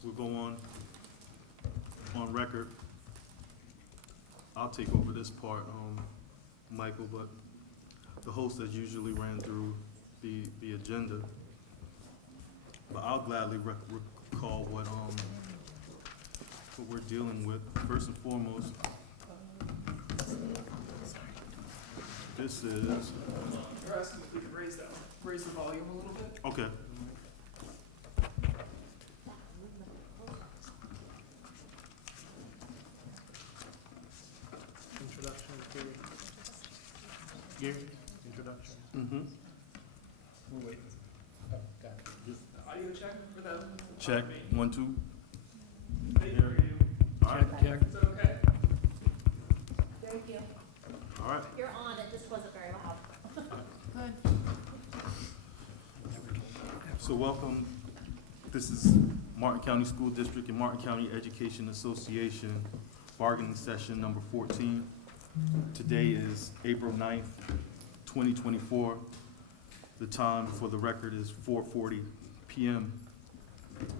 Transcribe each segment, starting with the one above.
So we'll go on record. I'll take over this part, Michael, but the host has usually ran through the agenda. But I'll gladly recall what we're dealing with. First and foremost, this is, You're asking if we could raise the volume a little bit? okay. Introduction to Gary, introduction. Mm-hmm. We're waiting. Oh, got it. Audio check for them? Check, 1, 2. They hear you. All right, Check. Is that okay? Thank you. all right. You're on, it just wasn't very loud. Good. So welcome. This is Martin County School District and Martin County Education Association bargaining session number 14. Today is April 9th, 2024. The time for the record is 4:40 p.m.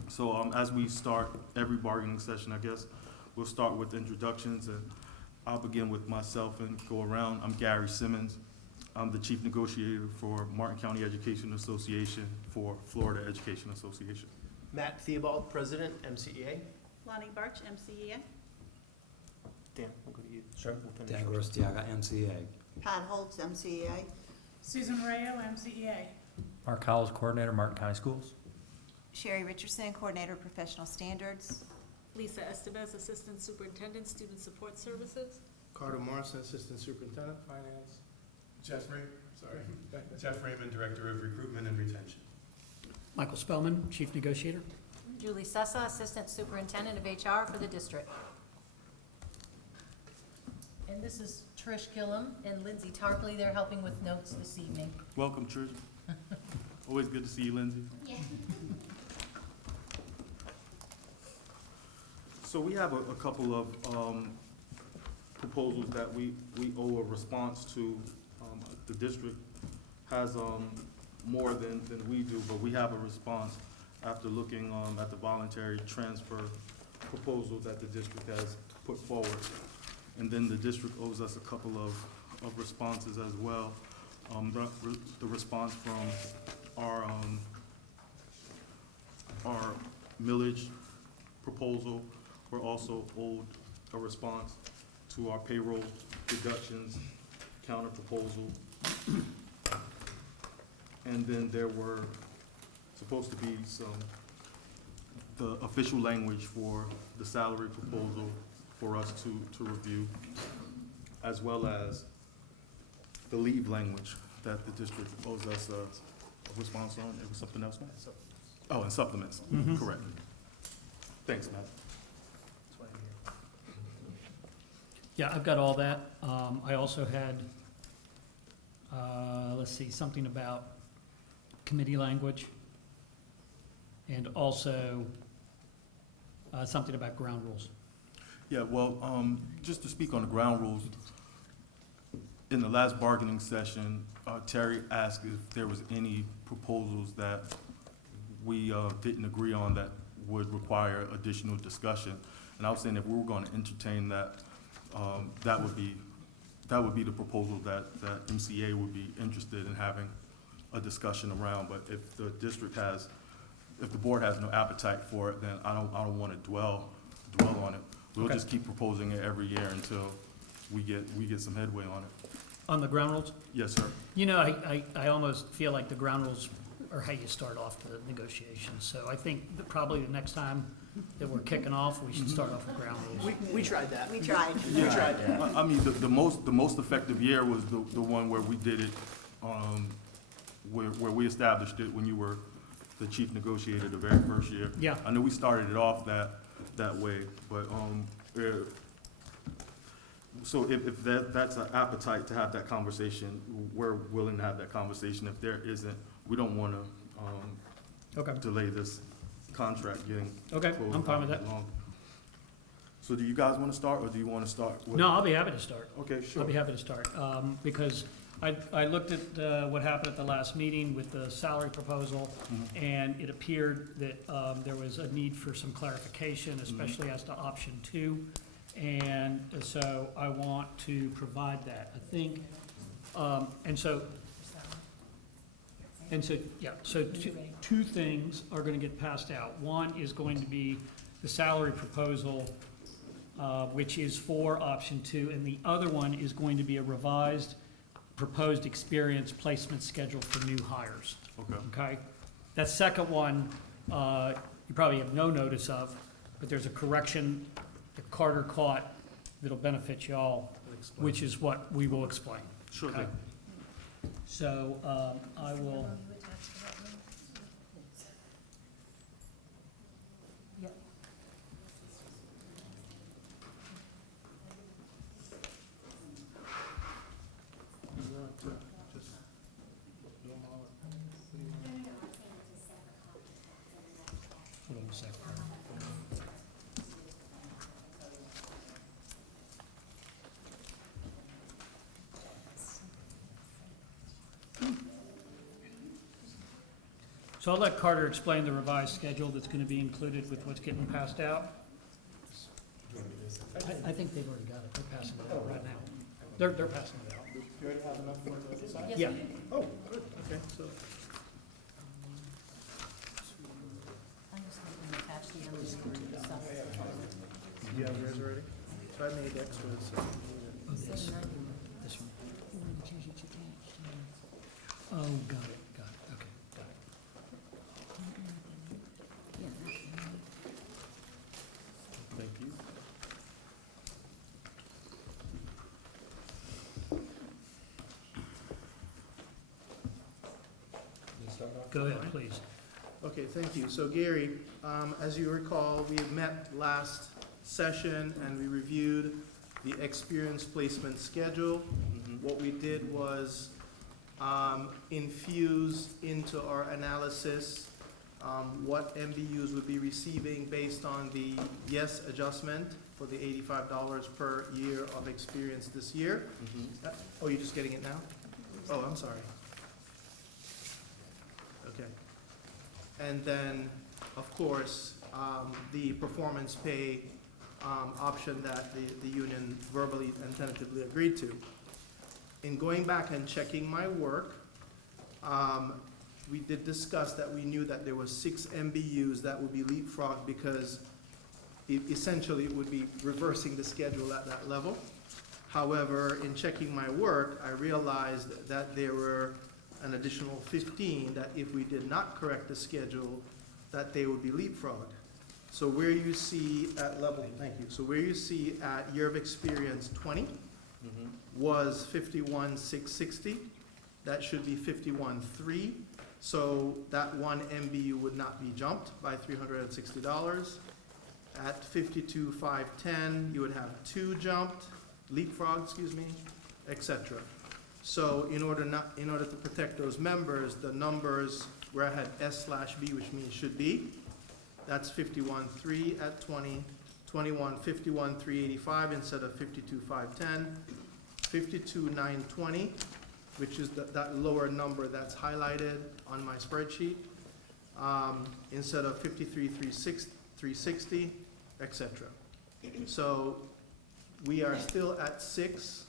So as we start every bargaining session, I guess, we'll start with introductions, and I'll begin with myself and go around. I'm Gary Simmons. I'm the chief negotiator for Martin County Education Association for Florida Education Association. Matt Theobald, President, MCEA. Lonnie Barch, MCEA. Dan, we'll go to you. Sure. We'll finish Dan yours. Gorostiaga, MCEA. Pat Holtz, MCEA. Susan Rayo, MCEA. Mark Howells, Coordinator, Martin County Schools. Sherry Richardson, Coordinator, Professional Standards. Lisa Estevez, Assistant Superintendent, Student Support Services. Carter Morrison, Assistant Superintendent, Finance. Jeff Raymond, Director of Recruitment and Retention. Michael Spellman, Chief Negotiator. Julie Sessa, Assistant Superintendent of HR for the district. And this is Trish Gillum and Lindsay Tarpley. They're helping with notes this evening. Welcome, Trish. Always good to see you, Lindsay. Yeah. So we have a couple of proposals that we owe a response to. The district has more than we do, but we have a response after looking at the voluntary transfer proposal that the district has put forward. And then the district owes us a couple of responses as well. The response from our millage proposal. We're also owed a response to our payroll deductions counter proposal. And then there were supposed to be the official language for the salary proposal for us to review, as well as the leave language that the district owes us a response on. It was something else, Matt? Oh, and supplements, correct. Thanks, Matt. That's why I'm here. Yeah, I've got all that. I also had, let's see, something about committee language, and also something about ground rules. Yeah, well, just to speak on the ground rules, in the last bargaining session, Terry asked if there was any proposals that we didn't agree on that would require additional discussion. And I was saying if we were going to entertain that, that would be the proposal that MCEA would be interested in having a discussion around. But if the board has no appetite for it, then I don't want to dwell on it. We'll Okay. just keep proposing it every year until we get some headway on it. On the ground rules, Yes, sir. you know, I almost feel like the ground rules are how you start off the negotiations. So I think that probably the next time that we're kicking off, we should start off with ground rules. We tried that. We tried. We tried. I mean, the most effective year was the one where we did it, where we established it when you were the chief negotiator the very first year. Yeah. I know we started it off that way, but so if that's an appetite to have that conversation, we're willing to have that conversation. If there isn't, we don't want to Okay, delay this contract getting okay, closed I'm fine with out that. long. So do you guys want to start, or do you want to start with? No, I'll be happy to start. Okay, sure. I'll be happy to start, because I looked at what happened at the last meeting with the salary proposal, and it appeared that there was a need for some clarification, especially as to option 2. And so I want to provide that. I think, so two things are gonna get passed out. One is going to be the salary proposal, which is for option 2, and the other one is going to be a revised proposed experience placement schedule for new hires, Okay. okay? That second one, you probably have no notice of, but there's a correction that Carter caught that'll benefit y'all, which is what we will explain. Sure Okay. thing. So, I will, You attached to that one? Yep. hold on a second. So I'll let Carter explain the revised schedule that's gonna be included with what's getting passed out. I think they've already got it, they're passing it out right now. They're passing it out. You already have enough for it to decide? Yes, Yeah. we do. Oh, good, okay, so. I'm just looking to attach the others to stuff. You have yours already? So I made extras, so. Oh, this, this one. Oh, got it, okay, got it. Thank you. Go ahead, please. Okay, thank you. So Gary, as you recall, we met last session and we reviewed the experience placement schedule. What we did was infuse into our analysis what MBUs would be receiving based on the yes adjustment for the $85 per year of experience this year. Oh, you're just getting it now? Oh, I'm sorry. Okay. And then, of course, the performance pay option that the union verbally and tentatively agreed to. In going back and checking my work, we did discuss that we knew that there was 6 MBUs that would be leapfrogged because essentially it would be reversing the schedule at that level. However, in checking my work, I realized that there were an additional 15 that if we did not correct the schedule, that they would be leapfrogged. So where you see at level, thank you, so where you see at year of experience 20 was 51,660, that should be 51,3. So that one MBU would not be jumped by $360. At 52,510, you would have 2 jumped, leapfrog, excuse me, etc. So in order to protect those members, the numbers where I had S/B, which means should be, that's 51,3 at 20, 21, 51,385 instead of 52,510, 52,920, which is that lower number that's highlighted on my spreadsheet, instead of 53,360, etc. So we are still at 6,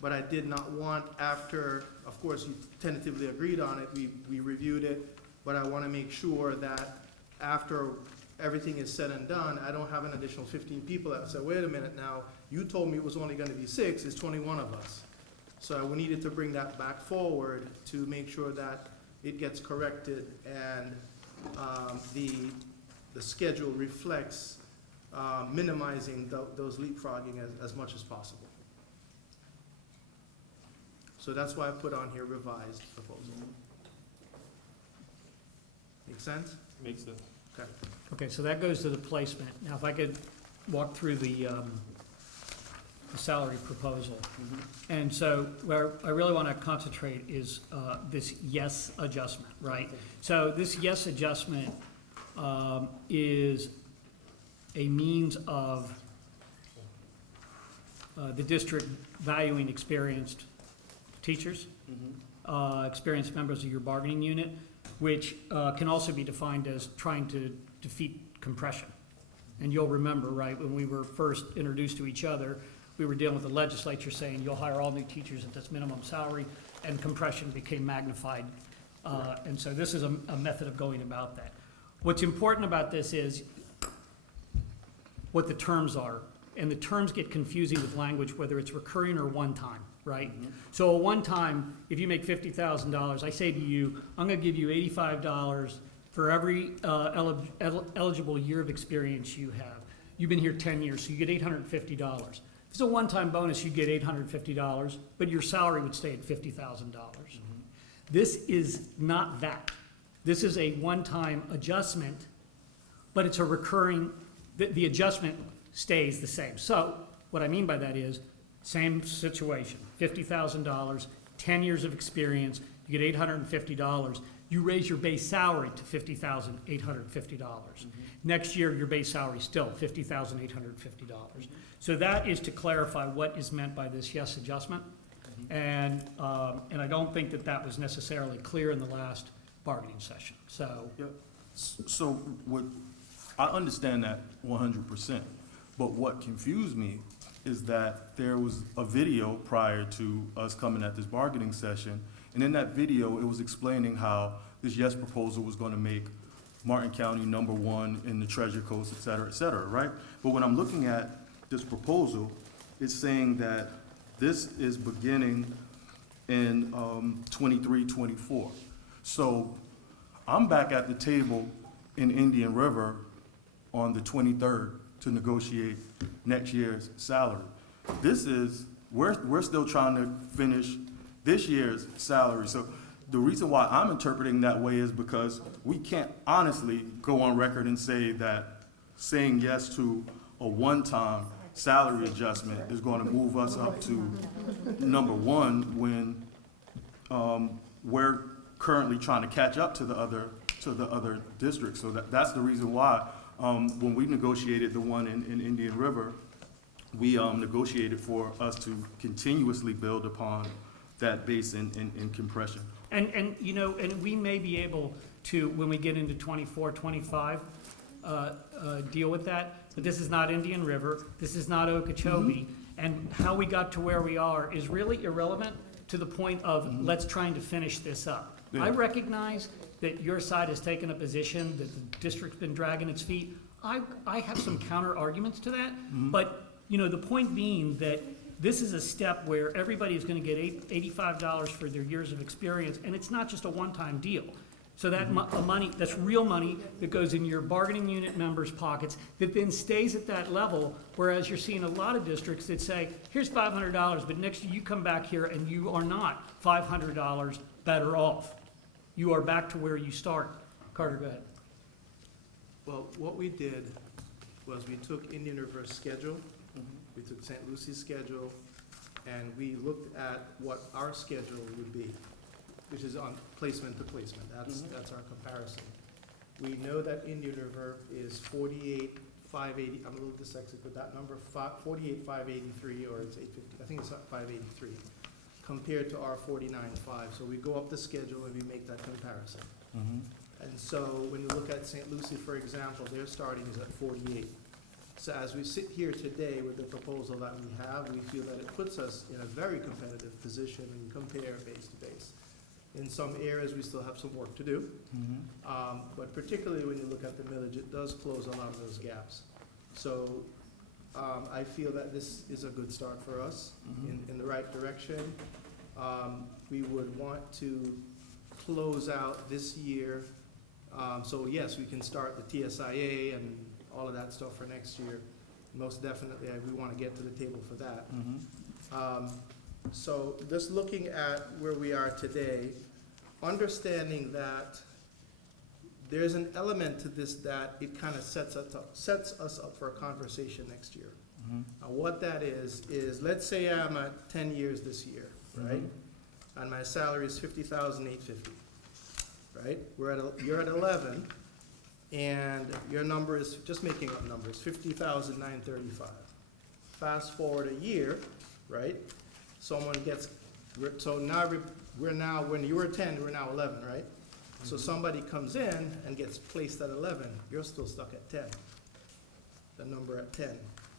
but I did not want after, of course, you tentatively agreed on it, we reviewed it, but I want to make sure that after everything is said and done, I don't have an additional 15 people that say, wait a minute now, you told me it was only going to be 6, it's 21 of us. So we needed to bring that back forward to make sure that it gets corrected and the schedule reflects minimizing those leapfrogging as much as possible. So that's why I put on here revised proposal. Make sense? Makes sense. Okay. Okay, so that goes to the placement. Now, if I could walk through the salary proposal. And so where I really want to concentrate is this yes adjustment, right? So this yes adjustment is a means of the district valuing experienced teachers experienced members of your bargaining unit, which can also be defined as trying to defeat compression. And you'll remember, right, when we were first introduced to each other, we were dealing with the legislature saying you'll hire all new teachers at this minimum salary, and compression became magnified. And so this is a method of going about that. What's important about this is what the terms are. And the terms get confusing with language, whether it's recurring or one-time, right? So a one-time, if you make $50,000, I say to you, I'm gonna give you $85 for every eligible year of experience you have. You've been here 10 years, so you get $850. If it's a one-time bonus, you get $850, but your salary would stay at $50,000. This is not that. This is a one-time adjustment, but it's a recurring, the adjustment stays the same. So what I mean by that is, same situation, $50,000, 10 years of experience, you get $850. You raise your base salary to $50,850. Next year, your base salary is still $50,850. So that is to clarify what is meant by this yes adjustment. And I don't think that that was necessarily clear in the last bargaining session, so. Yep. So what, I understand that 100%, but what confused me is that there was a video prior to us coming at this bargaining session, and in that video, it was explaining how this yes proposal was gonna make Martin County #1 in the treasure coast, et cetera, right? But when I'm looking at this proposal, it's saying that this is beginning in 23-24. So I'm back at the table in Indian River on the 23rd to negotiate next year's salary. This is, we're still trying to finish this year's salary. So the reason why I'm interpreting that way is because we can't honestly go on record and say that saying yes to a one-time salary adjustment is going to move us up to #1 when we're currently trying to catch up to the other districts. So that's the reason why when we negotiated the one in Indian River, we negotiated for us to continuously build upon that base in compression. And you know, and we may be able to, when we get into 24, 25, deal with that, but this is not Indian River, this is not Okeechobee, and how we got to where we are is really irrelevant to the point of let's trying to finish this up. Yeah. I recognize that your side has taken a position that the district's been dragging its feet. I have some counter arguments to that, but you know, the point being that this is a step where everybody is gonna get $85 for their years of experience, and it's not just a one-time deal. So that money, that's real money that goes in your bargaining unit members' pockets that then stays at that level, whereas you're seeing a lot of districts that say, here's $500, but next year you come back here and you are not $500 better off. You are back to where you start. Carter, go ahead. Well, what we did was we took Indian River's schedule, we took St. Lucie's schedule, and we looked at what our schedule would be, which is on placement to placement. That's our comparison. We know that Indian River is 48,580, I'm a little dyslexic with that number, 48,583, or it's 850, I think it's 583, compared to our 49,500. So we go up the schedule and we make that comparison. And so when you look at St. Lucie, for example, their starting is at 48. So as we sit here today with the proposal that we have, we feel that it puts us in a very competitive position when you compare base to base. In some areas, we still have some work to do, but particularly when you look at the millage, it does close a lot of those gaps. So I feel that this is a good start for us in the right direction. We would want to close out this year. So yes, we can start the TSIA and all of that stuff for next year. Most definitely, we want to get to the table for that. So just looking at where we are today, understanding that there's an element to this that it kind of sets us up for a conversation next year. Now what that is let's say I'm at 10 years this year, right? And my salary is $50,850, right? You're at 11, and your number is, just making up numbers, $50,935. Fast forward a year, right? Someone gets, so now we're now, when you were 10, we're now 11, right? So somebody comes in and gets placed at 11, you're still stuck at 10, the number at 10.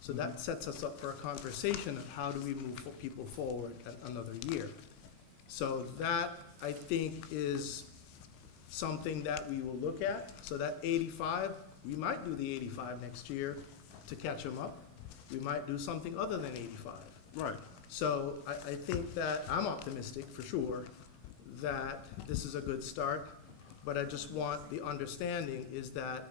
So that sets us up for a conversation of how do we move people forward another year. So that, I think, is something that we will look at. So that 85, we might do the 85 next year to catch them up. We might do something other than 85. Right. So I think that, I'm optimistic for sure, that this is a good start, but I just want the understanding is that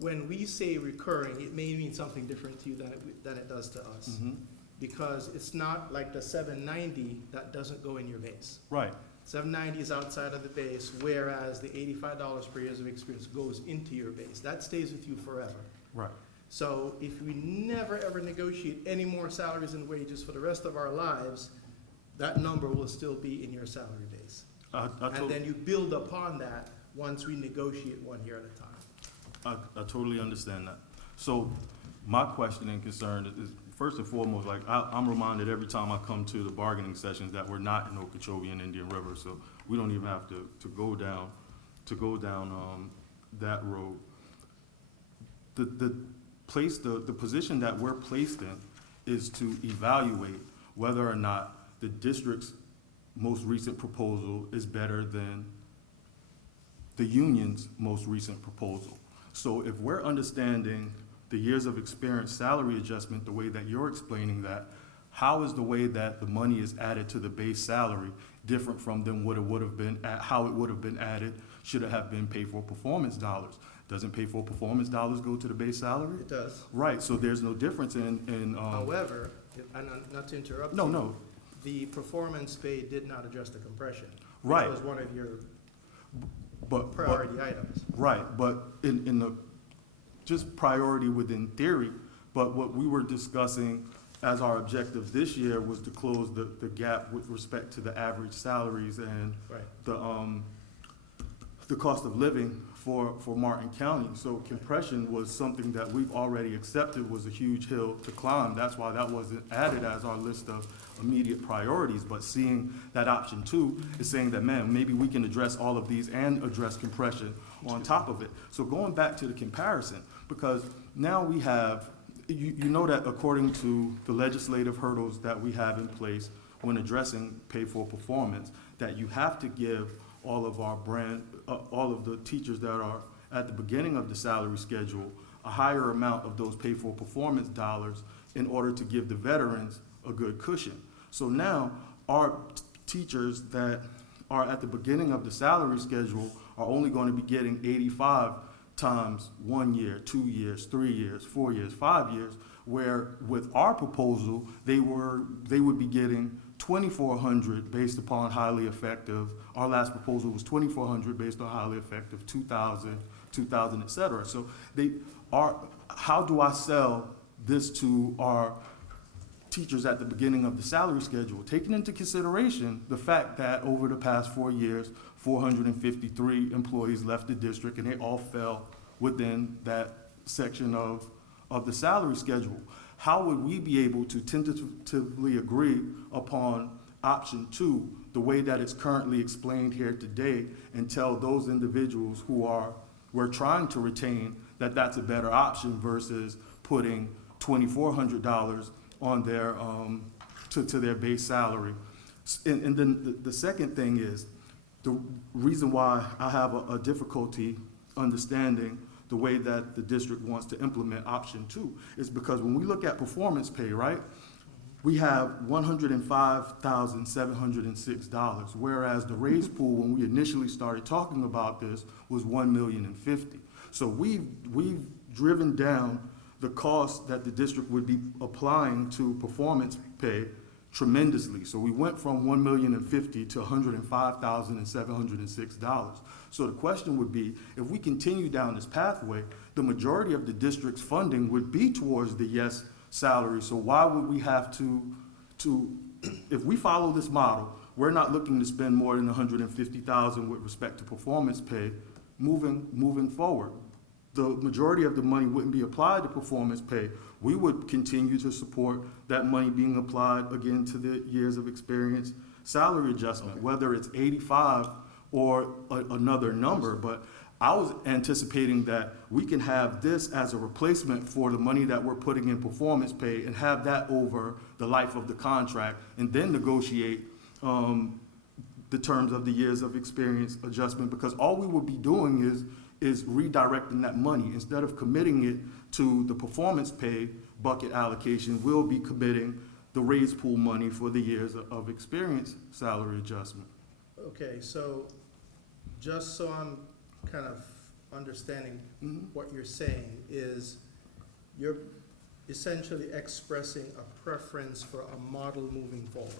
when we say recurring, it may mean something different to you than it does to us. Mhm. Because it's not like the 790 that doesn't go in your base. Right. 790 is outside of the base, whereas the $85 per years of experience goes into your base. That stays with you forever. Right. So if we never ever negotiate any more salaries and wages for the rest of our lives, that number will still be in your salary base. And then you build upon that once we negotiate 1 year at a time. I totally understand that. So my question and concern is, first and foremost, like, I'm reminded every time I come to the bargaining sessions that we're not in Okeechobee and Indian River, so we don't even have to go down that road. The position that we're placed in is to evaluate whether or not the district's most recent proposal is better than the union's most recent proposal. So if we're understanding the years of experience salary adjustment the way that you're explaining that, how is the way that the money is added to the base salary different from than what it would have been, how it would have been added should it have been paid for performance dollars? Doesn't pay for performance dollars go to the base salary? It does. Right, so there's no difference in. However, and not to interrupt No, you, no, the performance pay did not address the compression. Right. Which was one of your but. priority items. Right, but in the, just priority within theory, but what we were discussing as our objective this year was to close the gap with respect to the average salaries and Right. the cost of living for Martin County. So compression was something that we've already accepted was a huge hill to climb. That's why that wasn't added as our list of immediate priorities. But seeing that option 2 is saying that, man, maybe we can address all of these and address compression on top of it. So going back to the comparison, because now we have, you know that according to the legislative hurdles that we have in place when addressing pay for performance, that you have to give all of our all of the teachers that are at the beginning of the salary schedule a higher amount of those pay for performance dollars in order to give the veterans a good cushion. So now our teachers that are at the beginning of the salary schedule are only going to be getting 85 times 1 year, 2 years, 3 years, 4 years, 5 years, where with our proposal, they would be getting 2,400 based upon highly effective. Our last proposal was 2,400 based on highly effective, 2,000, et cetera. So how do I sell this to our teachers at the beginning of the salary schedule, taking into consideration the fact that over the past 4 years, 453 employees left the district and they all fell within that section of the salary schedule? How would we be able to tentatively agree upon option 2, the way that it's currently explained here today, and tell those individuals who we're trying to retain that that's a better option versus putting $2,400 on their, to their base salary? And then the second thing is, the reason why I have a difficulty understanding the way that the district wants to implement option 2 is because when we look at performance pay, right, we have $105,706, whereas the raise pool when we initially started talking about this was $1,050,000. So we've driven down the cost that the district would be applying to performance pay tremendously. So we went from $1,050,000 to $105,706. So the question would be, if we continue down this pathway, the majority of the district's funding would be towards the yes salary. So why would we have to if we follow this model, we're not looking to spend more than $150,000 with respect to performance pay moving forward. The majority of the money wouldn't be applied to performance pay. We would continue to support that money being applied again to the years of experience salary adjustment, whether it's 85 or another number. But I was anticipating that we can have this as a replacement for the money that we're putting in performance pay and have that over the life of the contract and then negotiate the terms of the years of experience adjustment, because all we would be doing is redirecting that money. Instead of committing it to the performance pay bucket allocation, we'll be committing the raise pool money for the years of experience salary adjustment. Okay, so just so I'm kind of understanding what you're saying is you're essentially expressing a preference for a model moving forward.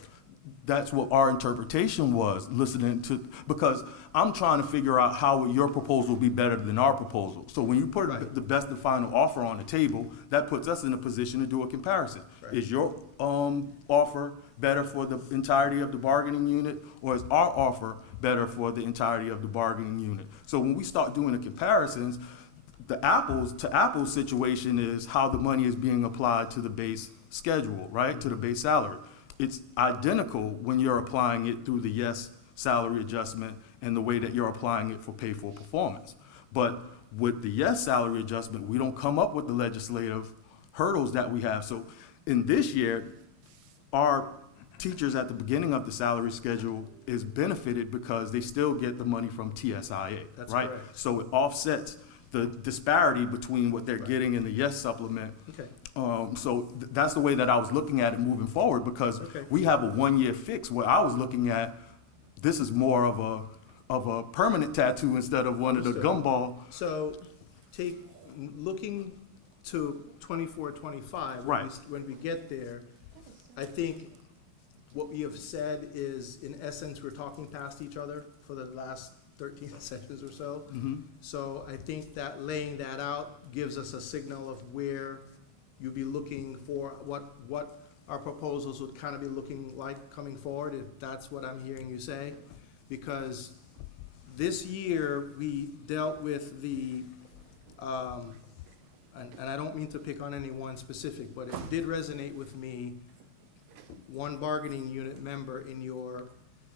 That's what our interpretation was, listening to, because I'm trying to figure out how your proposal will be better than our proposal. So when you put Right. the best and final offer on the table, that puts us in a position to do a comparison. Right. Is your offer better for the entirety of the bargaining unit, or is our offer better for the entirety of the bargaining unit? So when we start doing the comparisons, the apples to apples situation is how the money is being applied to the base schedule, right, to the base salary. It's identical when you're applying it through the yes salary adjustment and the way that you're applying it for pay for performance. But with the yes salary adjustment, we don't come up with the legislative hurdles that we have. So in this year, our teachers at the beginning of the salary schedule is benefited because they still get the money from TSIA, That's right? correct. So it offsets the disparity between what they're Right. getting in the yes supplement. Okay, That's the way that I was looking at it moving forward, because Okay. we have a one-year fix where I was looking at, this is more of a permanent tattoo instead of one of the Understood. gumball. so looking to 24, 25. Right. When we get there, I think what we have said is, in essence, we're talking past each other for the last 13 sessions or so. So I think that laying that out gives us a signal of where you'll be looking for, what our proposals would kind of be looking like coming forward, if that's what I'm hearing you say. Because this year, we dealt with the, and I don't mean to pick on any one specific, but it did resonate with me, one bargaining unit member in your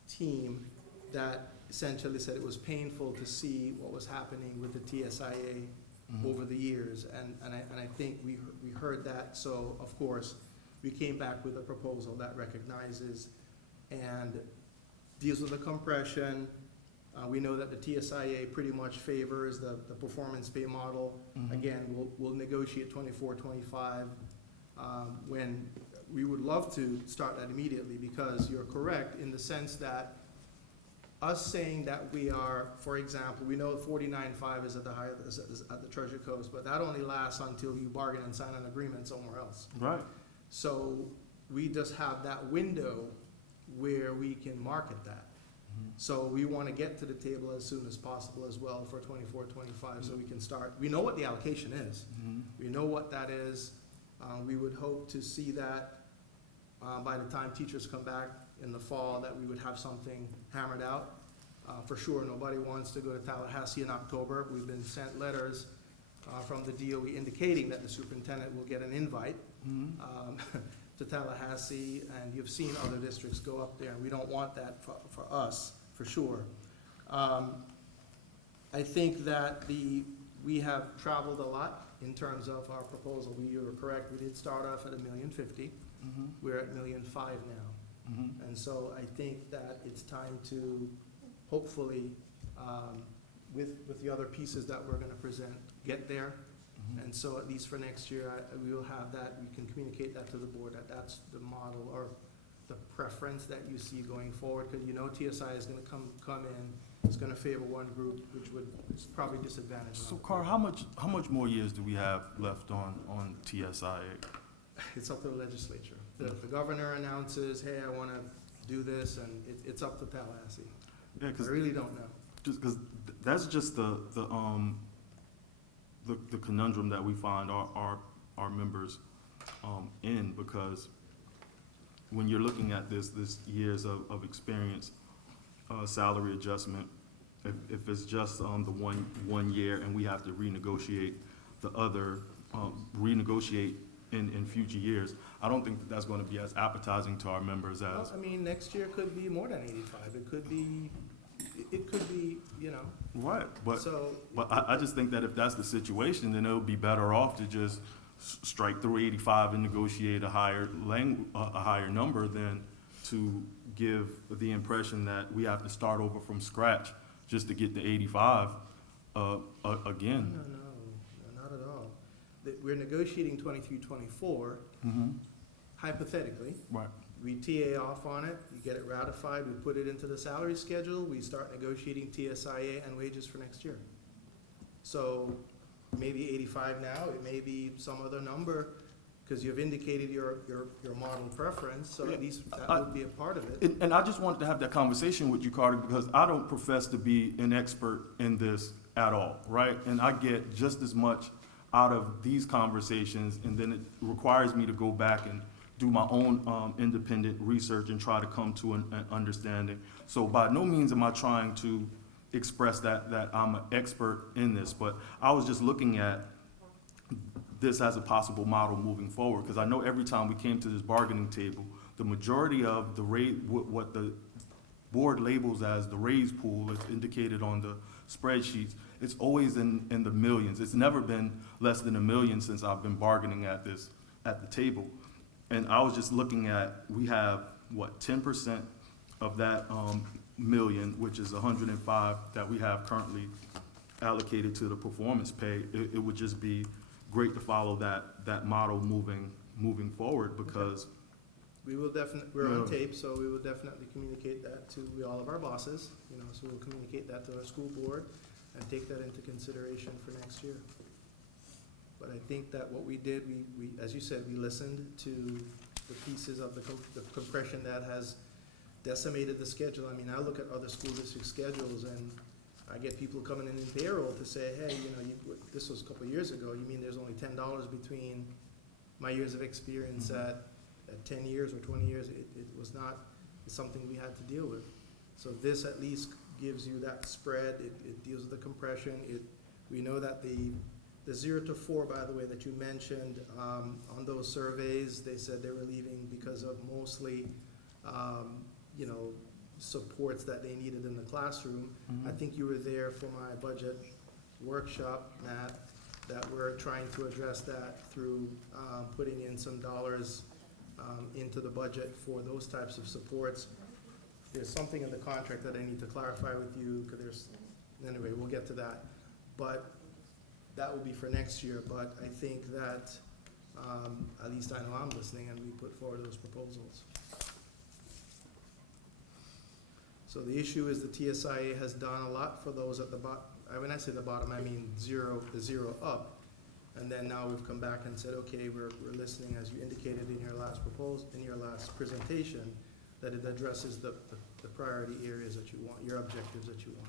team that essentially said it was painful to see what was happening with the TSIA over the years, and I think we heard that, so of course, we came back with a proposal that recognizes and deals with the compression. We know that the TSIA pretty much favors the performance pay model. Again, we'll negotiate 24, 25, when we would love to start that immediately, because you're correct in the sense that us saying that we are, for example, we know 49.5 is at the high, is at the Treasure Coast, but that only lasts until you bargain and sign an agreement somewhere else. Right. So we just have that window where we can market that. So we want to get to the table as soon as possible as well for 24, 25, so we can start. We know what the allocation is. We know what that is. We would hope to see that by the time teachers come back in the fall, that we would have something hammered out. For sure, nobody wants to go to Tallahassee in October. We've been sent letters from the DOE indicating that the superintendent will get an invite to Tallahassee, and you've seen other districts go up there, and we don't want that for us, for sure. I think that we have traveled a lot in terms of our proposal. You were correct, we did start off at $1,050,000. We're at $1,500,000 now. And so I think that it's time to hopefully, with the other pieces that we're gonna present, get there. And so at least for next year, we will have that, we can communicate that to the board, that that's the model or the preference that you see going forward, because you know TSI is gonna come in, it's gonna favor one group, which would probably disadvantage So another. Carl, how much more years do we have left on TSIA? It's up to the legislature. The governor announces, hey, I wanna do this, and it's up to Tallahassee. Yeah, I really don't know. just because that's just the conundrum that we find our members in, because when you're looking at this years of experience salary adjustment, if it's just the one year and we have to renegotiate the other renegotiate in future years. I don't think that that's gonna be as appetizing to our members Well, as, I mean, next year could be more than 85. It could be, you know, right, but, so. but I just think that if that's the situation, then it'll be better off to just strike through 85 and negotiate a higher a higher number than to give the impression that we have to start over from scratch just to get to 85, again. No, not at all. We're negotiating 23, 24, Mm-hmm. hypothetically. Right. We TA off on it, you get it ratified, we put it into the salary schedule, we start negotiating TSIA and wages for next year. So maybe 85 now, it may be some other number, because you've indicated your model preference, so at least that would be a part of it. And I just wanted to have that conversation with you, Carter, because I don't profess to be an expert in this at all, right? And I get just as much out of these conversations, and then it requires me to go back and do my own independent research and try to come to an understanding. So by no means am I trying to express that I'm an expert in this, but I was just looking at this as a possible model moving forward, because I know every time we came to this bargaining table, the majority of the what the board labels as the raise pool, it's indicated on the spreadsheets, it's always in the millions. It's never been less than $1 million since I've been bargaining at the table. And I was just looking at, we have, 10% of that million, which is 105 that we have currently allocated to the performance pay. It would just be great to follow that model moving forward, because We will definitely, we're on Yeah. tape, so we will definitely communicate that to all of our bosses, you know, so we'll communicate that to our school board and take that into consideration for next year. But I think that what we did, we, as you said, we listened to the pieces of the compression that has decimated the schedule. I mean, I look at other school district schedules and I get people coming in payroll to say, hey, you know, this was a couple of years ago, you mean there's only $10 between my years of experience at 10 years or 20 years? It was not something we had to deal with. So this at least gives you that spread, it deals with the compression, we know that the 0 to 4, by the way, that you mentioned, on those surveys, they said they were leaving because of mostly, you know, supports that they needed in the classroom. I think you were there for my budget workshop, Matt, that we're trying to address that through putting in some dollars into the budget for those types of supports. There's something in the contract that I need to clarify with you, because anyway, we'll get to that. But that will be for next year, but I think that, at least I know I'm listening, and we put forward those proposals. So the issue is the TSIA has done a lot for those at the bottom. When I say the bottom, I mean the zero up. And then now we've come back and said, okay, we're listening, as you indicated in your last presentation, that it addresses the priority areas that you want, your objectives that you want.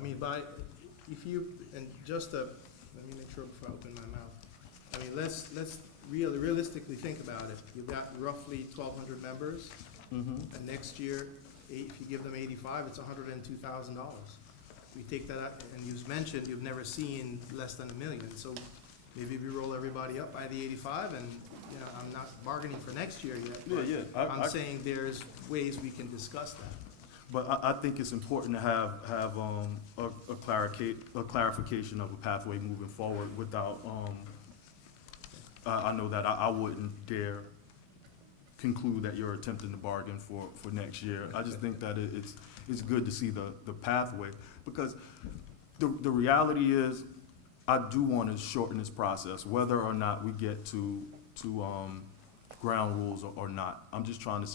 I mean, if you, and just let me make sure before I open my mouth. I mean, let's really realistically think about it. You've got roughly 1,200 members, and next year, if you give them 85, it's $102,000. We take that out, and you've mentioned you've never seen less than $1 million, so maybe we roll everybody up by the 85, and, you know, I'm not bargaining for next year yet, but I'm saying there's ways we can discuss that. But I think it's important to have a clarification of a pathway moving forward without, I know that I wouldn't dare conclude that you're attempting to bargain for next year. I just think that it's good to see the pathway, because the reality is, I do want to shorten this process, whether or not we get to ground rules or not. I'm just trying to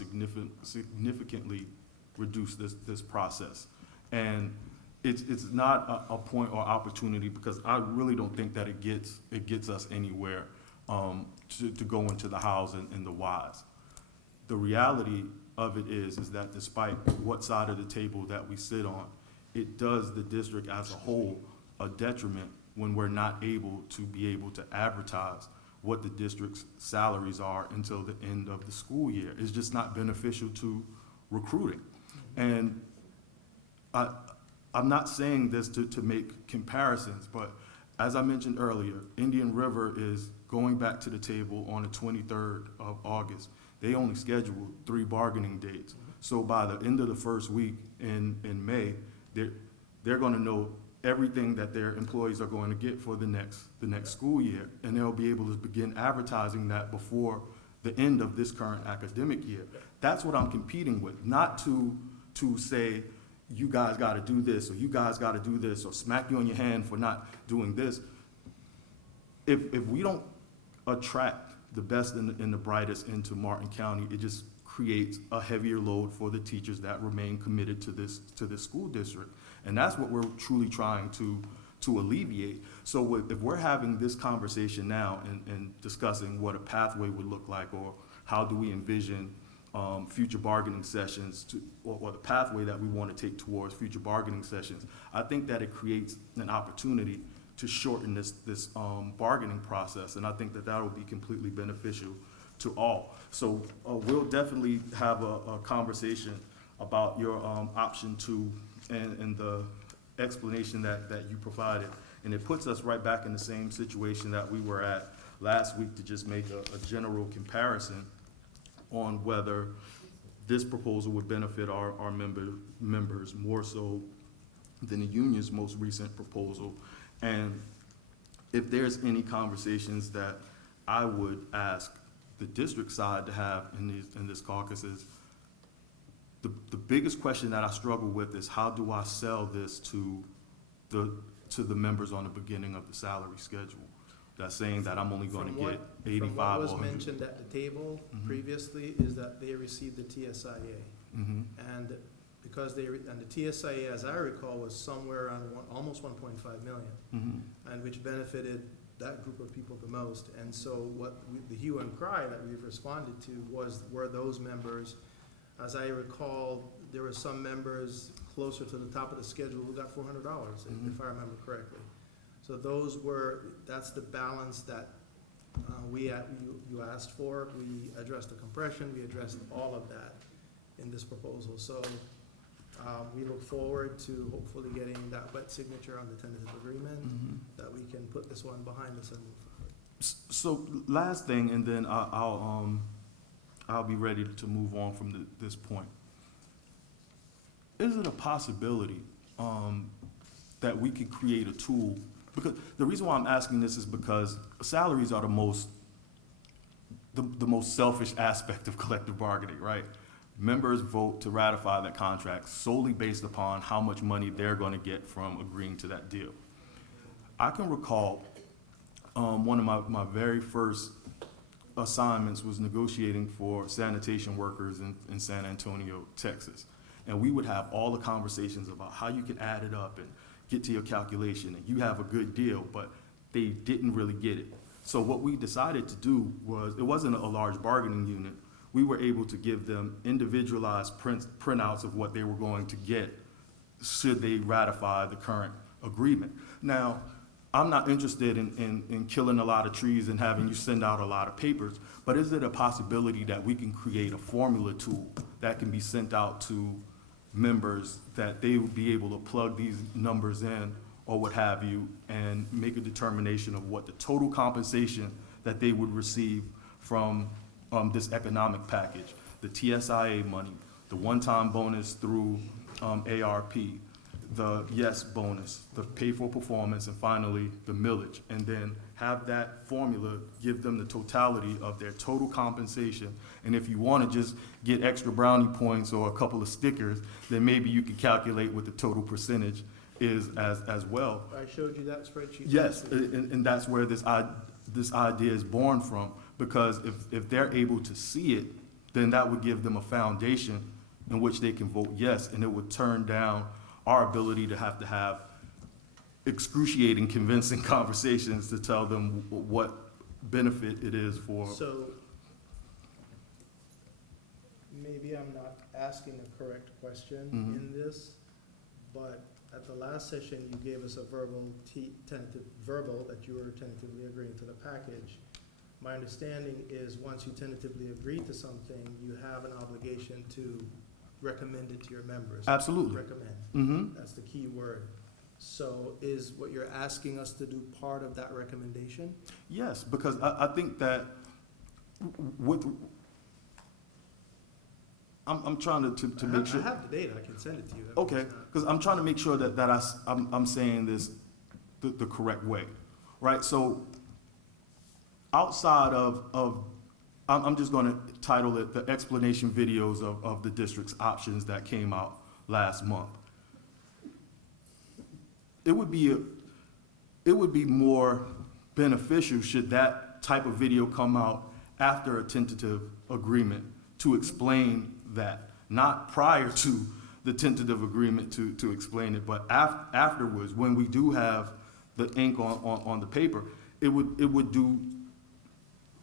significantly reduce this process. And it's not a point or opportunity, because I really don't think that it gets us anywhere to go into the hows and the whys. The reality of it is that despite what side of the table that we sit on, it does the district as a whole a detriment when we're not able to advertise what the district's salaries are until the end of the school year. It's just not beneficial to recruiting. And I'm not saying this to make comparisons, but as I mentioned earlier, Indian River is going back to the table on the 23rd of August. They only scheduled 3 bargaining dates. So by the end of the first week in May, they're gonna know everything that their employees are going to get for the next school year. And they'll be able to begin advertising that before the end of this current academic year. That's what I'm competing with, not to say, you guys gotta do this, or you guys gotta do this, or smack you on your hand for not doing this. If we don't attract the best and the brightest into Martin County, it just creates a heavier load for the teachers that remain committed to this school district. And that's what we're truly trying to alleviate. So if we're having this conversation now and discussing what a pathway would look like, or how do we envision future bargaining sessions, or the pathway that we want to take towards future bargaining sessions, I think that it creates an opportunity to shorten this bargaining process, and I think that will be completely beneficial to all. So we'll definitely have a conversation about your option 2 and the explanation that you provided. And it puts us right back in the same situation that we were at last week, to just make a general comparison on whether this proposal would benefit our members more so than the union's most recent proposal. And if there's any conversations that I would ask the district side to have in this caucus is, the biggest question that I struggle with is, how do I sell this to the members on the beginning of the salary schedule? That's saying that I'm only gonna get 85 From what was or 100. mentioned at the table Mhm. previously is that they received the TSIA. Mhm. And because and the TSIA, as I recall, was somewhere around almost 1.5 million, Mhm. and which benefited that group of people the most. And so the hue and cry that we've responded to were those members. As I recall, there were some members closer to the top of the schedule who got $400, if I remember correctly. So that's the balance that you asked for. We addressed the compression, we addressed all of that in this proposal. So we look forward to hopefully getting that wet signature on the tentative agreement, Mhm. that we can put this one behind us and move forward. So last thing, and then I'll be ready to move on from this point. Is it a possibility that we could create a tool? Because the reason why I'm asking this is because salaries are the most selfish aspect of collective bargaining, right? Members vote to ratify that contract solely based upon how much money they're going to get from agreeing to that deal. I can recall one of my very first assignments was negotiating for sanitation workers in San Antonio, Texas. And we would have all the conversations about how you can add it up and get to your calculation, and you have a good deal, but they didn't really get it. So what we decided to do was, it wasn't a large bargaining unit. We were able to give them individualized printouts of what they were going to get should they ratify the current agreement. Now, I'm not interested in killing a lot of trees and having you send out a lot of papers, but is it a possibility that we can create a formula tool that can be sent out to members, that they would be able to plug these numbers in or what have you, and make a determination of what the total compensation that they would receive from this economic package, the TSIA money, the one-time bonus through ARP, the YES bonus, the pay for performance, and finally the millage, and then have that formula give them the totality of their total compensation. And if you want to just get extra brownie points or a couple of stickers, then maybe you can calculate what the total percentage is as well. I showed you that spreadsheet. Yes, and that's where this idea is born from, because if they're able to see it, then that would give them a foundation in which they can vote yes, and it would turn down our ability to have excruciating, convincing conversations to tell them what benefit it is for. So maybe I'm not asking the correct question in this, but at the last session, you gave us a verbal that you were tentatively agreeing to the package. my understanding is once you tentatively agree to something, you have an obligation to recommend it to your members. Absolutely. Recommend. Mm-hmm. That's the key word. So is what you're asking us to do part of that recommendation? Yes, because I think that with, I'm trying to make sure. I have the data, I can send it to you. Okay, It's not- because I'm trying to make sure that I'm saying this the correct way, right? So outside of I'm just going to title it the explanation videos of the district's options that came out last month. It would be more beneficial should that type of video come out after a tentative agreement to explain that, not prior to the tentative agreement to explain it, but afterwards, when we do have the ink on the paper, it would do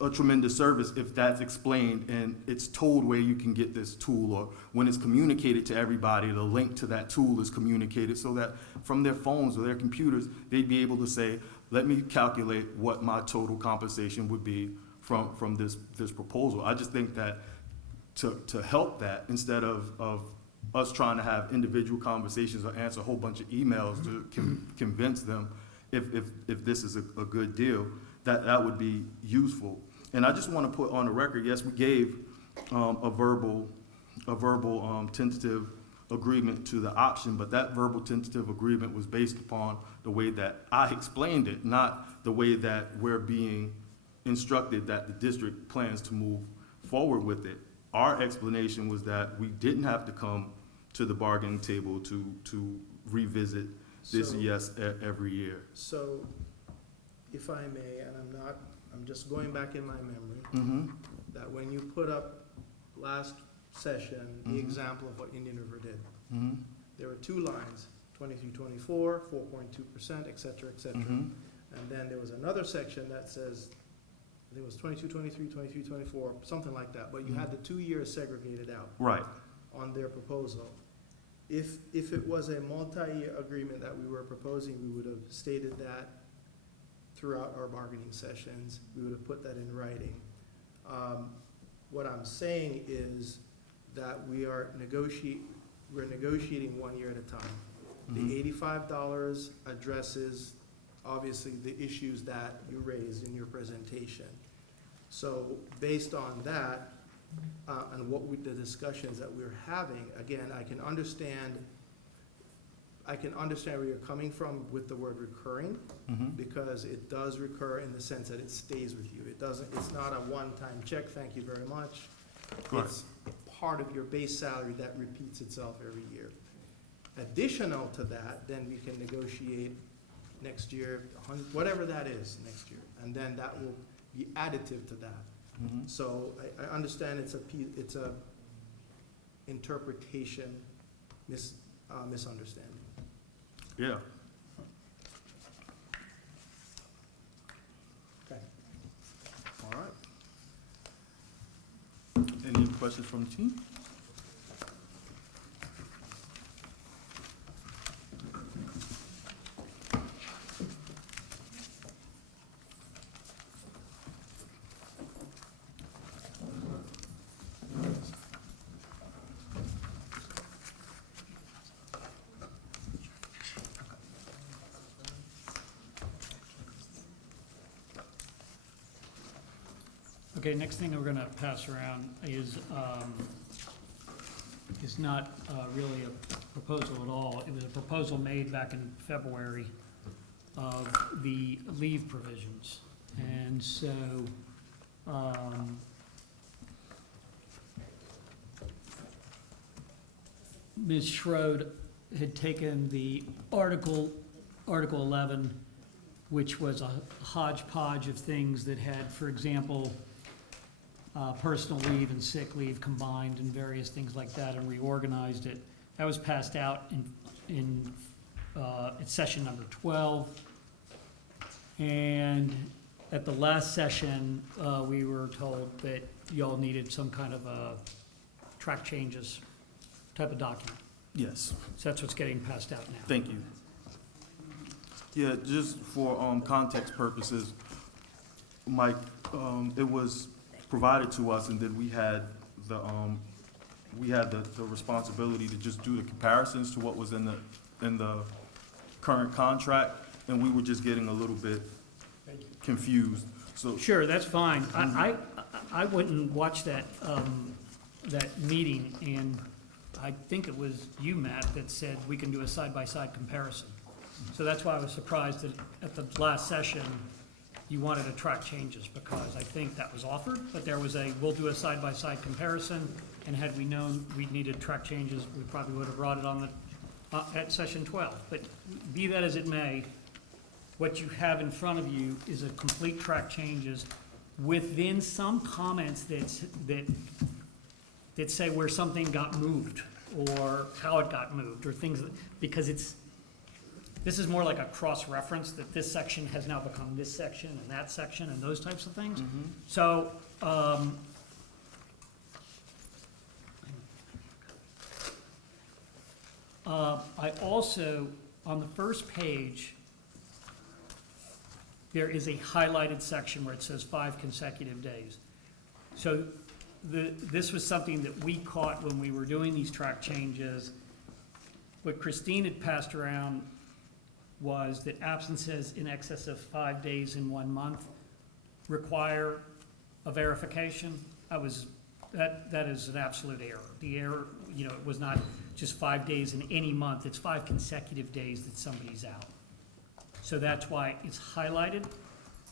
a tremendous service if that's explained and it's told where you can get this tool, or when it's communicated to everybody, the link to that tool is communicated so that from their phones or their computers, they'd be able to say, let me calculate what my total compensation would be from this proposal. I just think that to help that, instead of us trying to have individual conversations or answer a whole bunch of emails to convince them if this is a good deal, that would be useful. And I just want to put on the record, yes, we gave a verbal tentative agreement to the option, but that verbal tentative agreement was based upon the way that I explained it, not the way that we're being instructed that the district plans to move forward with it. Our explanation was that we didn't have to come to the bargaining table to revisit this So- yes every year. So, if I may, and I'm just going back in my memory, Mm-hmm. that when you put up last session, the Mhm. example of what Indian River did, Mm-hmm. there were two lines, 23-24, 4.2%, et cetera, et cetera. Mm-hmm. And then there was another section that says, I think it was 22-23, 23-24, something like that, but you had the 2 years segregated out Right. on their proposal. If it was a multi-year agreement that we were proposing, we would have stated that throughout our bargaining sessions. We would have put that in writing. What I'm saying is that we're negotiating 1 year at a time. Mhm. The $85 addresses, obviously, the issues that you raised in your presentation. So based on that, and the discussions that we're having, again, I can understand where you're coming from with the word recurring, Mm-hmm. because it does recur in the sense that it stays with you. It's not a one-time check, thank you very much. Correct. It's part of your base salary that repeats itself every year. Additional to that, then we can negotiate next year, whatever that is next year, and then that will be additive to that. Mm-hmm. So I understand it's a interpretation misunderstanding. Yeah. Okay. All right. Any questions from the team? Okay, next thing we're gonna pass around is not really a proposal at all. It was a proposal made back in February of the leave provisions. And so, Ms. Schroed had taken the Article 11, which was a hodgepodge of things that had, for example, personal leave and sick leave combined and various things like that, and reorganized it. That was passed out in session number 12. And at the last session, we were told that y'all needed some kind of a track changes type of document. Yes. So that's what's getting passed out now. Thank you. Yeah, just for context purposes, Mike It was provided to us, and then we had the responsibility to just do the comparisons to what was in the current contract, and we were just getting a little bit confused, so. Sure, that's fine. I went and watched that, that meeting, and I think it was you, Matt, that said we can do a side-by-side comparison. So that's why I was surprised that at the last session, you wanted to track changes, because I think that was offered, but there was we'll do a side-by-side comparison, and had we known we needed track changes, we probably would have brought it on at session 12. But be that as it may, what you have in front of you is a complete track changes within some comments that say where something got moved, or how it got moved, or things, because this is more like a cross-reference, that this section has now become this section and that section and those types of things. So, I also, on the first page, there is a highlighted section where it says 5 consecutive days. So this was something that we caught when we were doing these track changes. What Christine had passed around was that absences in excess of 5 days in 1 month require a verification. That is an absolute error. The error, it was not just 5 days in any month, it's 5 consecutive days that somebody's out. So that's why it's highlighted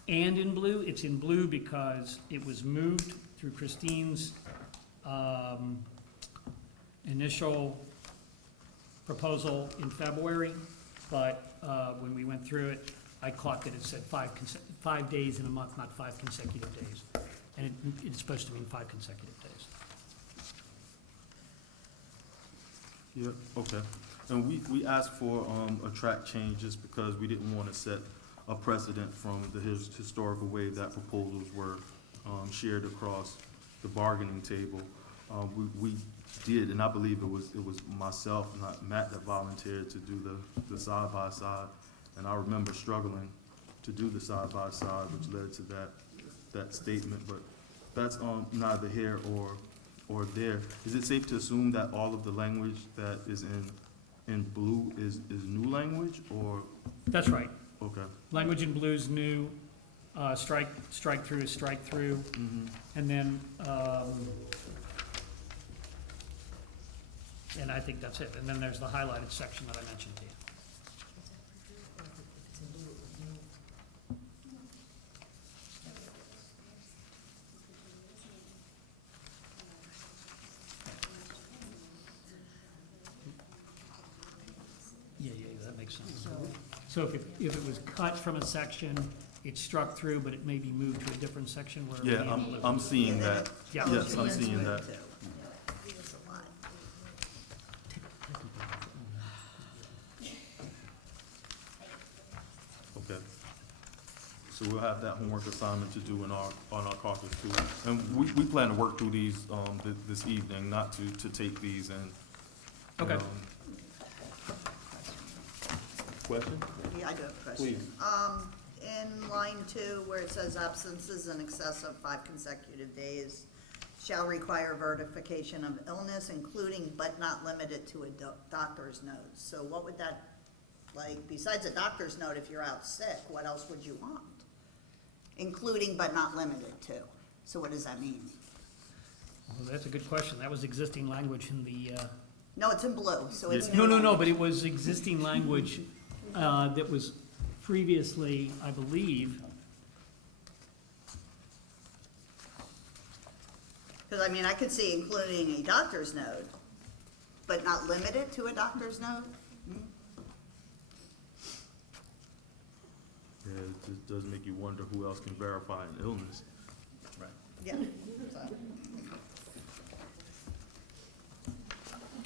and in blue. It's in blue because it was moved through Christine's initial proposal in February, but when we went through it, I caught that it said 5 days in a month, not 5 consecutive days. And it's supposed to mean 5 consecutive days. Yeah, okay. And we asked for a track change just because we didn't want to set a precedent from the historical way that proposals were shared across the bargaining table. We did, and I believe it was myself, not Matt, that volunteered to do the side-by-side. And I remember struggling to do the side-by-side, which led to that statement. But that's neither here or there. Is it safe to assume that all of the language that is in blue is new language, or? That's right. Okay. Language in blue is new, strike through is strike through, and then, and I think that's it. And then there's the highlighted section that I mentioned to you. Yeah, that makes sense. So if it was cut from a section, it's struck through, but it may be moved to a different section where. Yeah, I'm seeing that. Yeah. Yes, I'm seeing that. It's a lot. Okay. So we'll have that homework assignment to do on our caucus too. And we plan to work through these, this evening, not to take these and. Okay. Question? Yeah, I do have a question. Please. In line 2, where it says absences in excess of 5 consecutive days shall require verification of illness, including but not limited to a doctor's note. So what would that, besides a doctor's note, if you're out sick, what else would you want? Including but not limited to. So what does that mean? Well, that's a good question. That was existing language in the, No, it's in blue, so it's no, new. but it was existing language that was previously, I believe. Because, I could see including a doctor's note, but not limited to a doctor's note? Yeah, it just does make you wonder who else can verify an illness. Right. Yeah. So,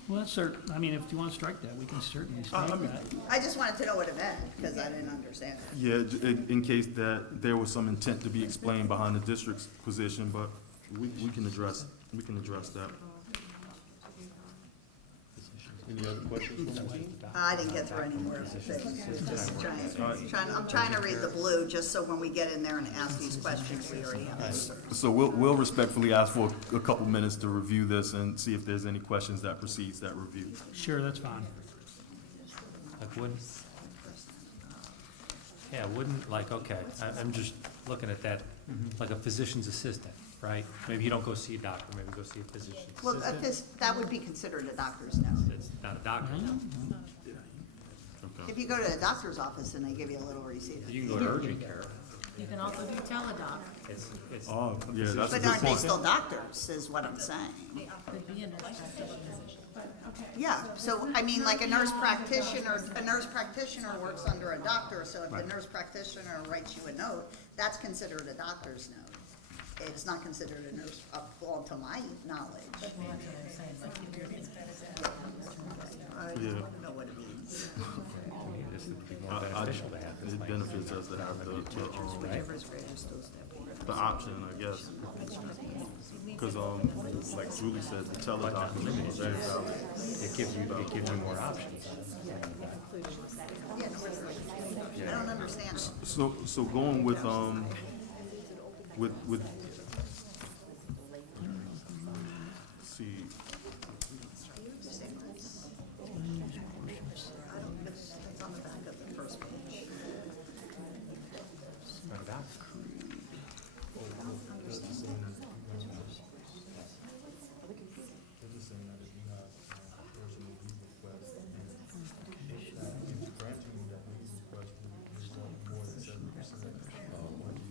Well, that's if you want to strike that, we can certainly strike that. I just wanted to know what it meant, because I didn't understand it. Yeah, in case that there was some intent to be explained behind the district's position, but we can address that. Any other questions from the team? I didn't get through any more things. Just I'm trying to read the blue, just so when we get in there and ask these questions, we already have answers. So we'll respectfully ask for a couple minutes to review this and see if there's any questions that precedes that review. Sure, that's fine. Like wouldn't, yeah, wouldn't, like, okay, I'm just looking at that, like a physician's assistant, right? Maybe you don't go see a doctor, maybe go see a physician's Well, assistant. that would be considered a doctor's note. It's not a doctor. Okay. If you go to a doctor's office and they give you a little receipt. You can go to urgent care. You can also do teledoc, It's, Oh, yeah, that's a But good aren't they point. still doctors, is what I'm saying. could be a nurse practitioner. Yeah, so, I mean, like a nurse practitioner works under a doctor, so if the nurse practitioner writes you a note, that's considered a doctor's note. It's not considered a nurse, well, to my knowledge. Well, that's what I'm saying, like, if you're I Yeah. don't know what it means. this would be more beneficial to have this It language. benefits us to have Whichever is greatest, those that the option, I guess. Because, like Julie said, the teledoc is very valid. It gives you more options. I don't understand it. So going with, let's see, It's on the back of the first page. Not a doctor.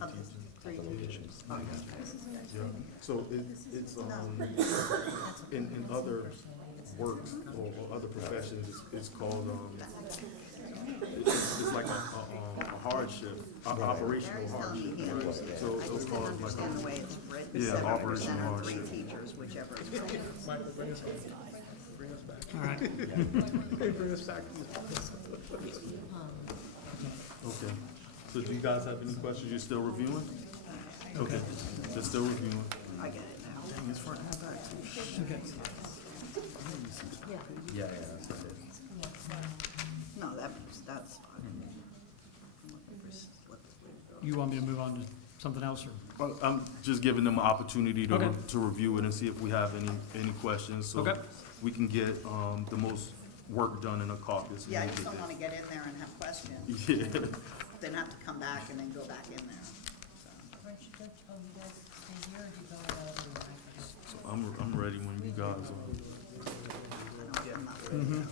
Up to 3 pages. Oh, yeah. So it's, in other works or other professions, it's called, it's like a hardship, operational hardship. Right? So I it's just didn't called like understand the way it's written, Yeah, 7% operational or 3 hardship. teachers, whichever is right. All right. Okay. So do you guys have any questions? You're still reviewing? Okay. They're still reviewing. I get it now. Okay. Yeah, that's what it is. No, that's fine. I'm looking for what- You want me to move on to something else, or? Well, I'm just giving them an opportunity Okay. to review it and see if we have any questions. So Okay. we can get, the most work done in a caucus. Yeah, I just don't wanna get in there and have questions, Yeah. then have to come back and then go back in there. So, Aren't you good? Oh, you guys stay here or do you go out? So I'm ready when you guys are. I'm not ready.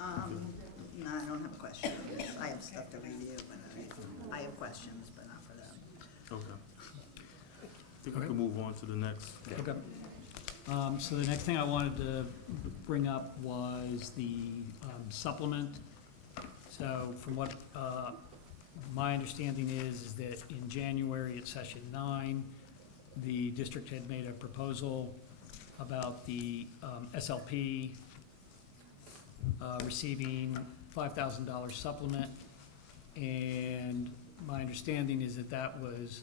No, I don't have a question on this. I have stuff to review, but I have questions, but not for them. Okay. I think we Okay. can move on to the next. Okay. So the next thing I wanted to bring up was the supplement. So from what my understanding is that in January at session 9, the district had made a proposal about the SLP receiving $5,000 supplement. And my understanding is that that was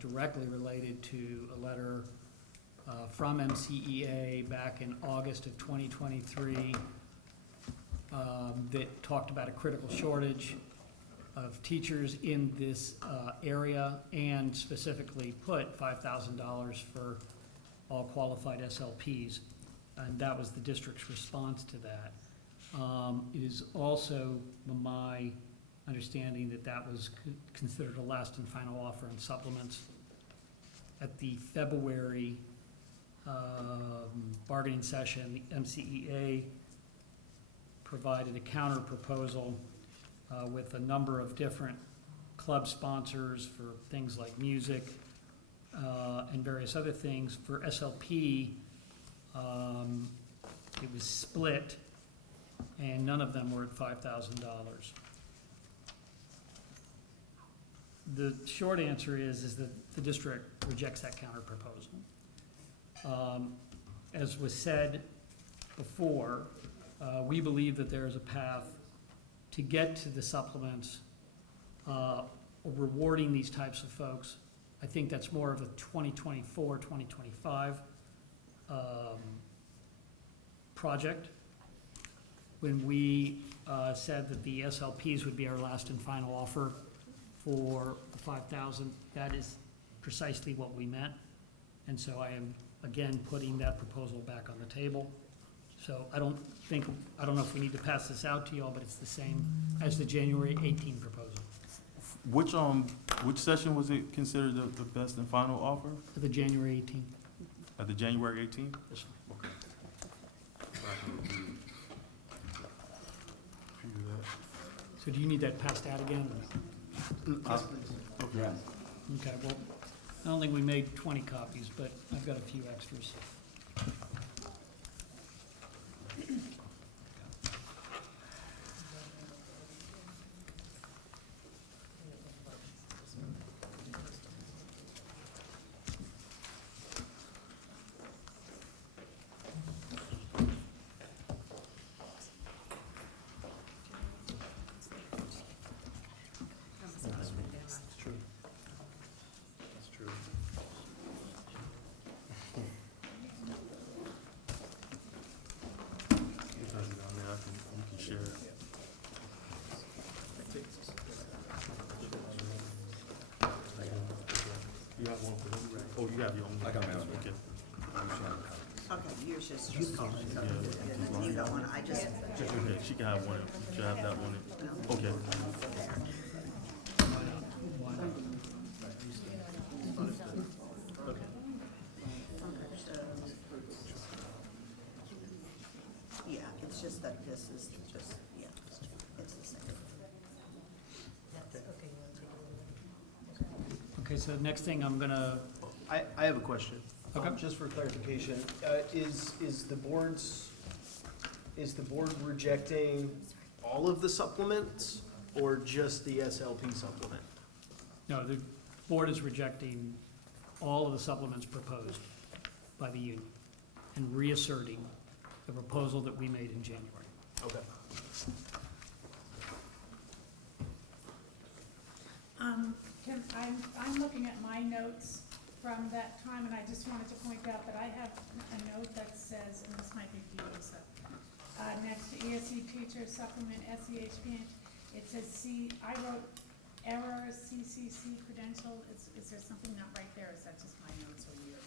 directly related to a letter from MCEA back in August of 2023 that talked about a critical shortage of teachers in this area, and specifically put $5,000 for all qualified SLPs. And that was the district's response to that. It is also my understanding that that was considered a last and final offer in supplements. At the February bargaining session, the MCEA provided a counter proposal with a number of different club sponsors for things like music and various other things. For SLP, it was split, and none of them were at $5,000. The short answer is that the district rejects that counter proposal. As was said before, we believe that there is a path to get to the supplements, rewarding these types of folks. I think that's more of a 2024, 2025 project. When we said that the SLPs would be our last and final offer for the 5,000, that is precisely what we meant. And so I am, again, putting that proposal back on the table. So I don't know if we need to pass this out to y'all, but it's the same as the January 18 proposal. Which session was it considered the best and final offer? For the January 18. At the January 18th? Yes, sir. Okay. So do you need that passed out again? Okay. Okay, well, I don't think we made 20 copies, but I've got a few extras. That's true. You can share it. You have one for them? Oh, you have your own? I got my own. Okay. Okay, yours is just, Yeah. you got one, I just, Okay, she can have one. She have that one. Okay. yeah, it's just that this is just, yeah, it's the same. Okay, so the next thing I'm gonna, I have a question. Okay. Just for clarification, is the board rejecting all of the supplements or just the SLP supplement? no, the board is rejecting all of the supplements proposed by the union and reasserting the proposal that we made in January. Okay. I'm looking at my notes from that time, and I just wanted to point out that I have a note that says, and this might be for you, Lisa, next to ESC teacher supplement SEHP, it says I wrote error CCC credential. Is there something not right there, or is that just my notes or weird?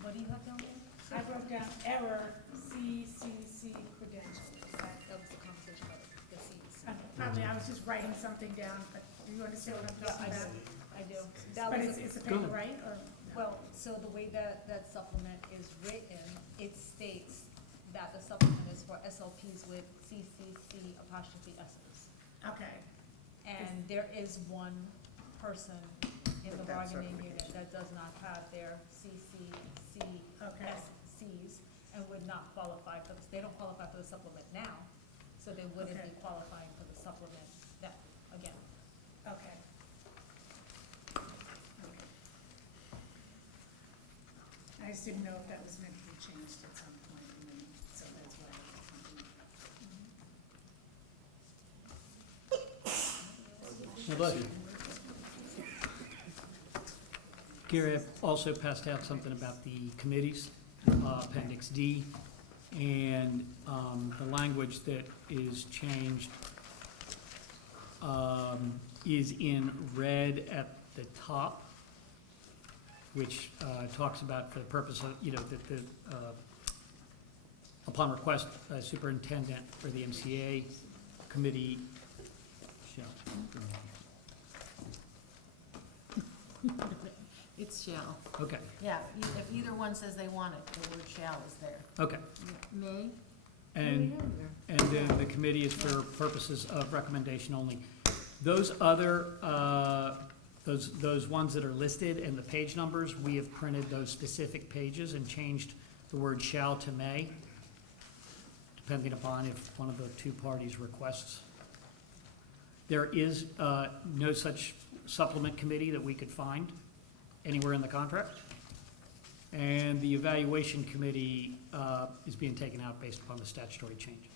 What do you have down there? I wrote down error CCC credential. That was the conversation about the Cs. Probably I was just writing something down, but do you understand what I'm talking about? I do. That But was, is the paper right, or? well, so the way that supplement is written, it states that the supplement is for SLPs with CCC apostrophe S's. Okay, And there is one person in the That's bargaining certification. unit that does not have their CCC Okay. SCs and would not qualify for this. They don't qualify for the supplement now, so they wouldn't Okay. be qualifying for the supplement that, again. okay. I just didn't know if that was meant to be changed at some point, and then, so that's why I was thinking. Now, look, Gary, I've also passed out something about the committees, Appendix D, and the language that is changed is in red at the top, which talks about for the purpose of, that the upon request by superintendent for the MCEA committee shall. It's shall. Okay, Yeah, if either one says they want it, the word shall is there. okay. May? And then the committee is for purposes of recommendation only. Those other, those ones that are listed and the page numbers, we have printed those specific pages and changed the word shall to may, depending upon if one of the two parties requests. There is no such supplement committee that we could find anywhere in the contract. And the evaluation committee is being taken out based upon the statutory changes.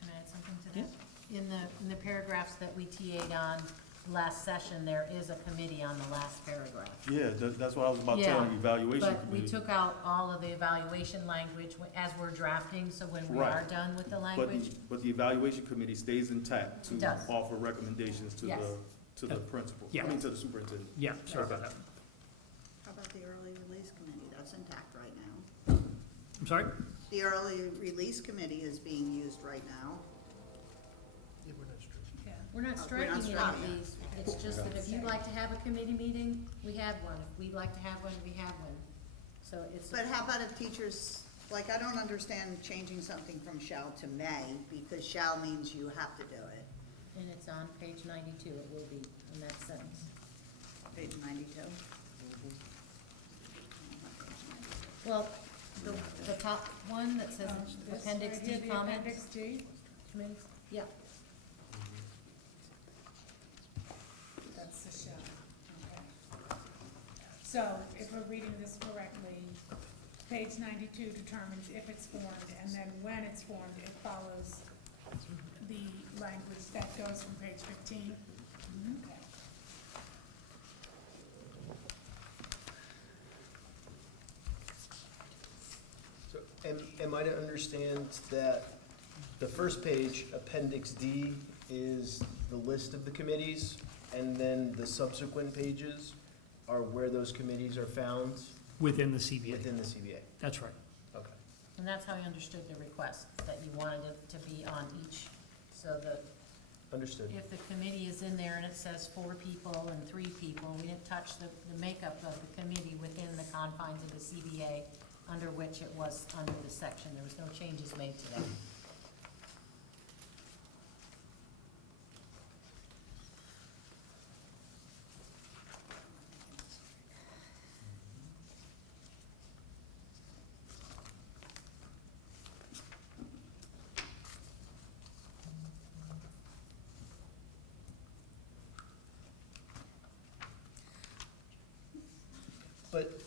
Can I add something to that? In the paragraphs that we TA'd on last session, there is a committee on the last paragraph. Yeah, that's what I was about to tell you, evaluation But we committee. took out all of the evaluation language as we're drafting, so when we Right. are done with the But, language. but the evaluation committee stays intact to It does. offer recommendations to Yes. to the principal, Yeah. I mean, to the superintendent. Yeah, sorry about that. How about the early release committee? That's intact right now. I'm sorry? The early release committee is being used right now. We're not We're striking not any of striking it. these, it's just that if you'd like to have a committee meeting, we have one, if we'd like to have one, we have one. So it's, But how about if teachers, like, I don't understand changing something from shall to may, because shall means you have to do it. and it's on page 92, it will be in that sentence. Page 92. Well, the top one that says This appendix right here, D the comments. Appendix D, Committees? Yeah, that's the shall, okay. So, if we're reading this correctly, page 92 determines if it's formed, and then when it's formed, it follows the language that goes from page 15. Okay. So, am I to understand that the first page, Appendix D, is the list of the committees, and then the subsequent pages are where those committees are found Within the CBA. within the CBA? That's right. Okay. and that's how I understood the request, that you wanted it to be on each, so that Understood. if the committee is in there and it says 4 people and 3 people, we didn't touch the makeup of the committee within the confines of the CBA under which it was under the section. There was no changes made to that. But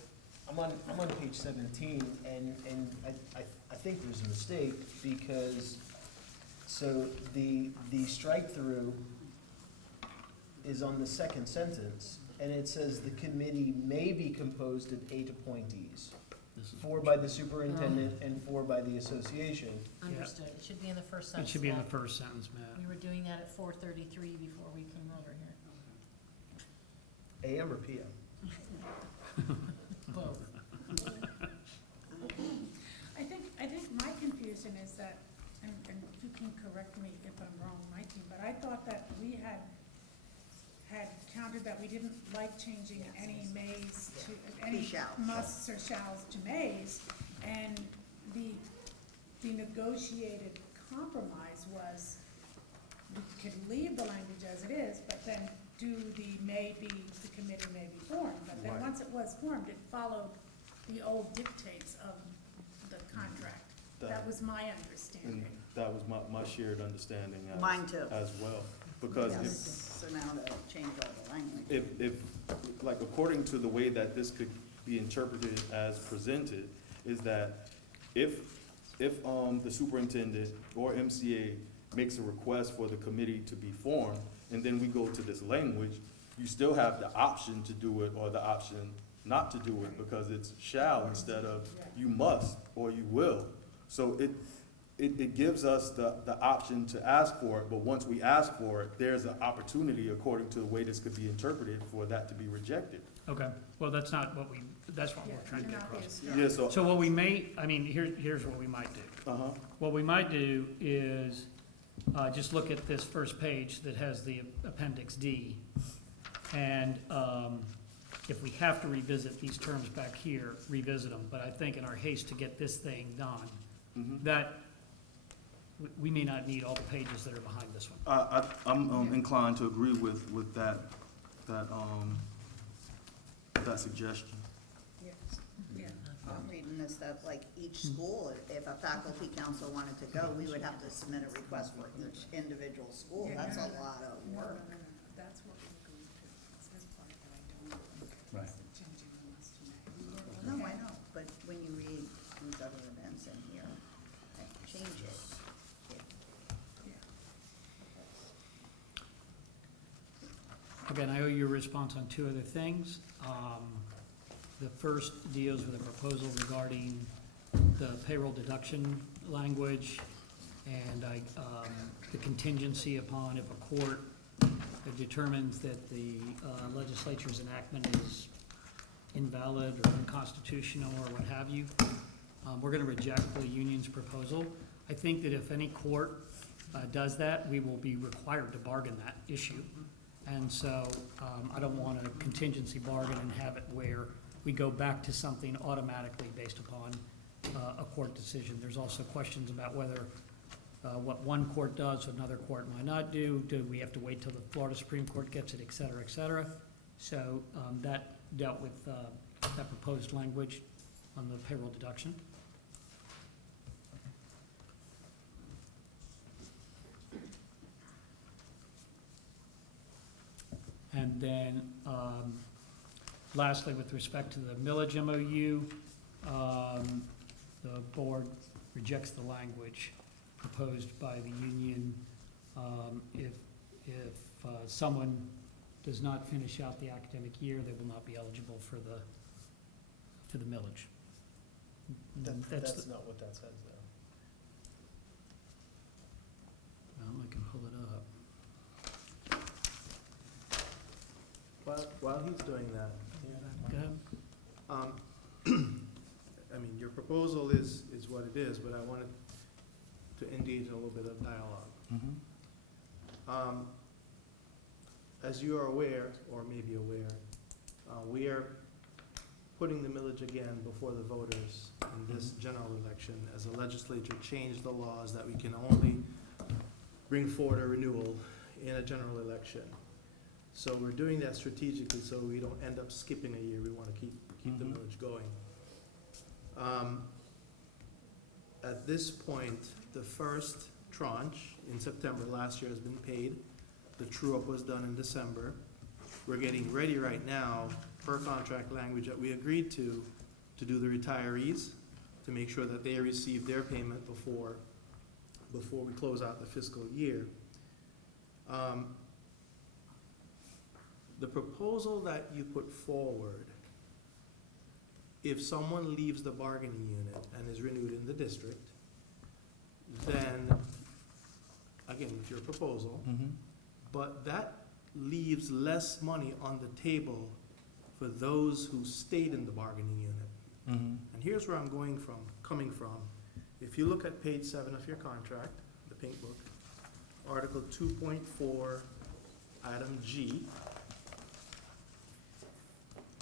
I'm on page 17, and I think there's a mistake, because, so the strike-through is on the second sentence, and it says the committee may be composed of 8 appointees, 4 by the superintendent and 4 by the association. Understood. It should be in the first It sentence. should be in the Matt. first sentence, Matt. We were doing that at 4:33 before we came over here. AM or PM? Both. I think my confusion is that, and you can correct me if I'm wrong, Mikey, but I thought that we had counted that we didn't like changing any mays to, any shalls. musts or shalls to mays, and the negotiated compromise was we could leave the language as it is, but then do the committee may be formed, but then Right. once it was formed, it followed the old dictates of the contract. That was my And understanding. that was my shared understanding Mine too. as well. Because Yes, so now to change all the language. if, like, according to the way that this could be interpreted as presented, is that if the superintendent or MCA makes a request for the committee to be formed, and then we go to this language, you still have the option to do it or the option not to do it, because it's shall instead of you must or you will. So it gives us the option to ask for it, but once we ask for it, there's an opportunity, according to the way this could be interpreted, for that to be rejected. Okay, well, that's not what that's what Yeah, we're trying to you're get not across. being Yeah, so, So what we may, I mean, here's what we might do. uh-huh, What we might do is, just look at this first page that has the Appendix D. And, if we have to revisit these terms back here, revisit them. But I think in our haste to get this thing done, mhm. that, we may not need all the pages that are behind this one. I'm inclined to agree with that suggestion. I'm reading this, that like each school, if a faculty council wanted to go, we would have to submit a request for each individual school. That's a lot of work. That's what we're going to, it's this part that I don't know. Right. Changing the last two. No, I know, but when you read these other events in here, and change it. Again, I owe you a response on two other things. The first deals with a proposal regarding the payroll deduction language and the contingency upon if a court determines that the legislature's enactment is invalid or unconstitutional or what have you. We're gonna reject the union's proposal. I think that if any court does that, we will be required to bargain that issue. And so I don't want a contingency bargain and have it where we go back to something automatically based upon a court decision. There's also questions about whether what one court does, another court might not do. Do we have to wait till the Florida Supreme Court gets it, et cetera, et cetera? So that dealt with that proposed language on the payroll deduction. And then, lastly, with respect to the millage MOU, the board rejects the language proposed by the union. If someone does not finish out the academic year, they will not be eligible for the millage. That's not what that says, though. I can pull it up. While he's doing that, Go ahead. I mean, your proposal is what it is, but I wanted to engage in a little bit of dialogue. As you are aware, or may be aware, we are putting the millage again before the voters in this general election, as the legislature changed the laws that we can only bring forward a renewal in a general election. So we're doing that strategically so we don't end up skipping a year. We want to keep the millage going. At this point, the first tranche in September last year has been paid. The true-up was done in December. We're getting ready right now, per contract language that we agreed to do the retirees, to make sure that they receive their payment before we close out the fiscal year. The proposal that you put forward, if someone leaves the bargaining unit and is renewed in the district, then, again, it's your proposal, but that leaves less money on the table for those who stayed in the bargaining unit. And here's where I'm coming from. If you look at page 7 of your contract, the pink book, Article 2.4, Item G,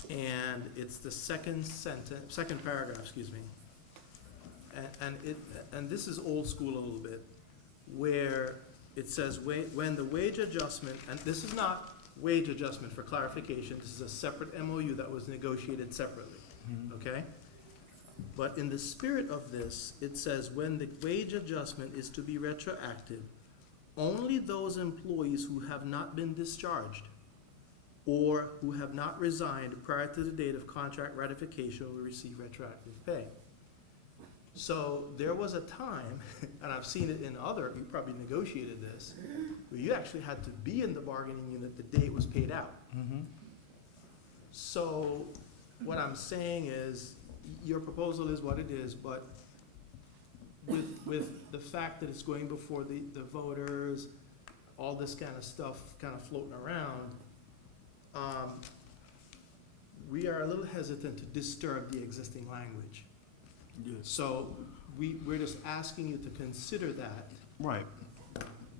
and it's the second paragraph, excuse me. And this is old school a little bit, where it says when the wage adjustment, and this is not wage adjustment for clarification, this is a separate MOU that was negotiated separately, okay? But in the spirit of this, it says when the wage adjustment is to be retroactive, only those employees who have not been discharged or who have not resigned prior to the date of contract ratification will receive retroactive pay. So there was a time, and I've seen it in other, you probably negotiated this, where you actually had to be in the bargaining unit the day it was paid out. So what I'm saying is, your proposal is what it is, but with the fact that it's going before the voters, all this kind of stuff kind of floating around, we are a little hesitant to disturb the existing language. Yes. So we're just asking you to consider that Right.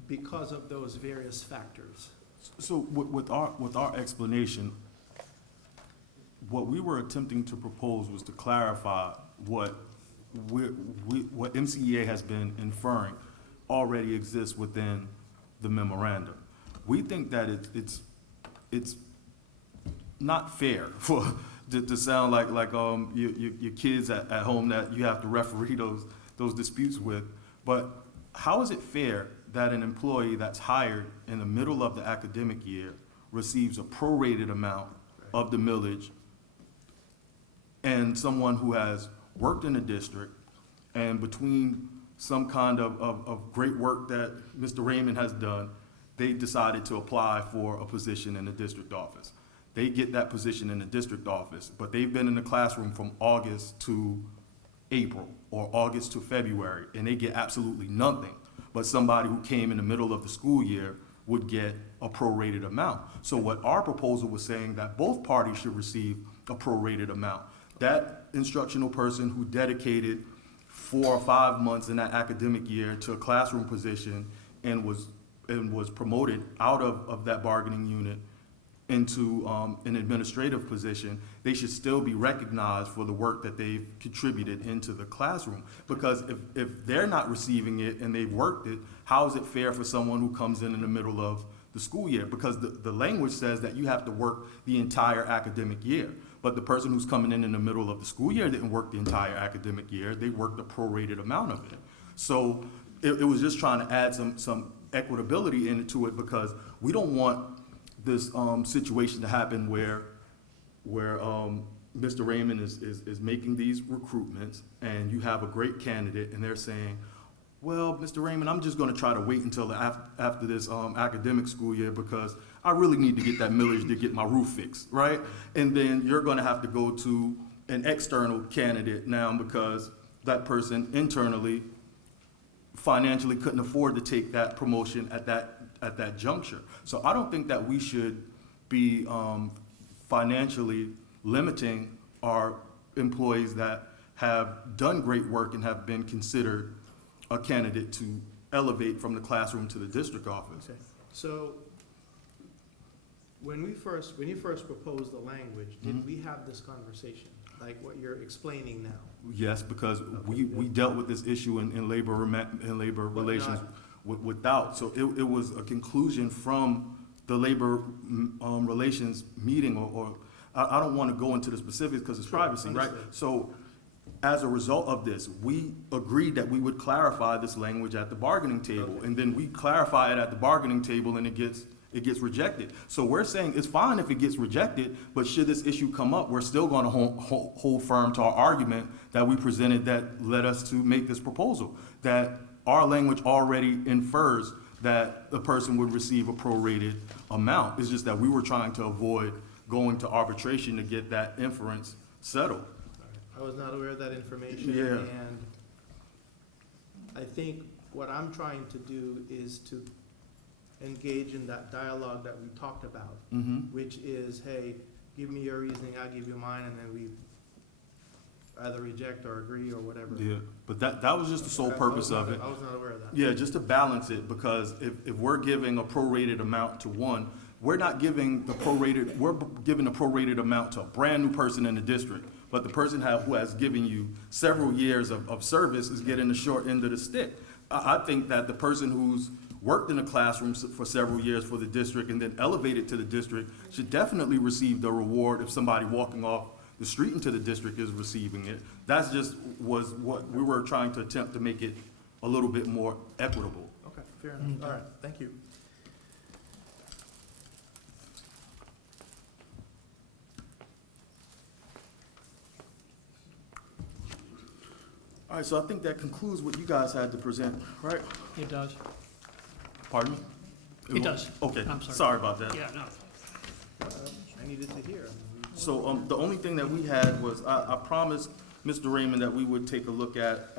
because of those various factors. So with our explanation, what we were attempting to propose was to clarify what what MCEA has been inferring already exists within the memorandum. We think that it's not fair for, to sound like your kids at home that you have to referee those disputes with. But how is it fair that an employee that's hired in the middle of the academic year receives a prorated amount of the millage, and someone who has worked in the district and between some kind of great work that Mr. Raymond has done, they decided to apply for a position in the district office. They get that position in the district office, but they've been in the classroom from August to April or August to February, and they get absolutely nothing. But somebody who came in the middle of the school year would get a prorated amount. So what our proposal was saying that both parties should receive a prorated amount. That instructional person who dedicated 4 or 5 months in that academic year to a classroom position and was promoted out of that bargaining unit into an administrative position, they should still be recognized for the work that they've contributed into the classroom. Because if they're not receiving it and they've worked it, how is it fair for someone who comes in the middle of the school year? Because the language says that you have to work the entire academic year. But the person who's coming in the middle of the school year didn't work the entire academic year. They worked a prorated amount of it. So it was just trying to add some equitability into it, because we don't want this situation to happen where Mr. Raymond is making these recruitments, and you have a great candidate, and they're saying, well, Mr. Raymond, I'm just gonna try to wait until after this academic school year because I really need to get that millage to get my roof fixed, right? And then you're gonna have to go to an external candidate now because that person internally financially couldn't afford to take that promotion at that juncture. So I don't think that we should be financially limiting our employees that have done great work and have been considered a candidate to elevate from the classroom to the district office. Okay. So when you first proposed the language, did we have this conversation, like what you're explaining now? Yes, because we dealt with this issue in labor relations without. So it was a conclusion from the labor relations meeting, or I don't want to go into the specifics because it's privacy, right? Understood. So as a result of this, we agreed that we would clarify this language at the bargaining table, Okay. and then we clarify it at the bargaining table, and it gets rejected. So we're saying it's fine if it gets rejected, but should this issue come up, we're still going to hold firm to our argument that we presented that led us to make this proposal, that our language already infers that the person would receive a prorated amount. It's just that we were trying to avoid going to arbitration to get that inference settled. I was not aware of that information. Yeah. And I think what I'm trying to do is to engage in that dialogue that we talked about, Mm-hmm. which is, hey, give me your reasoning, I'll give you mine, and then we either reject or agree or whatever. Yeah, but that was just the sole purpose of it. I was not aware of that. Yeah, just to balance it, because if we're giving a prorated amount to one, we're not giving we're giving a prorated amount to a brand new person in the district. But the person who has given you several years of service is getting the short end of the stick. I think that the person who's worked in a classroom for several years for the district and then elevated to the district should definitely receive the reward if somebody walking off the street into the district is receiving it. That's just was what we were trying to attempt to make it a little bit more equitable. Okay, fair enough. All right, thank you. All right, so I think that concludes what you guys had to present, right? It does. Pardon me? It does. Okay, I'm sorry. sorry about that. Yeah, no. I needed to hear. So, the only thing that we had was, I promised Mr. Raymond that we would take a look at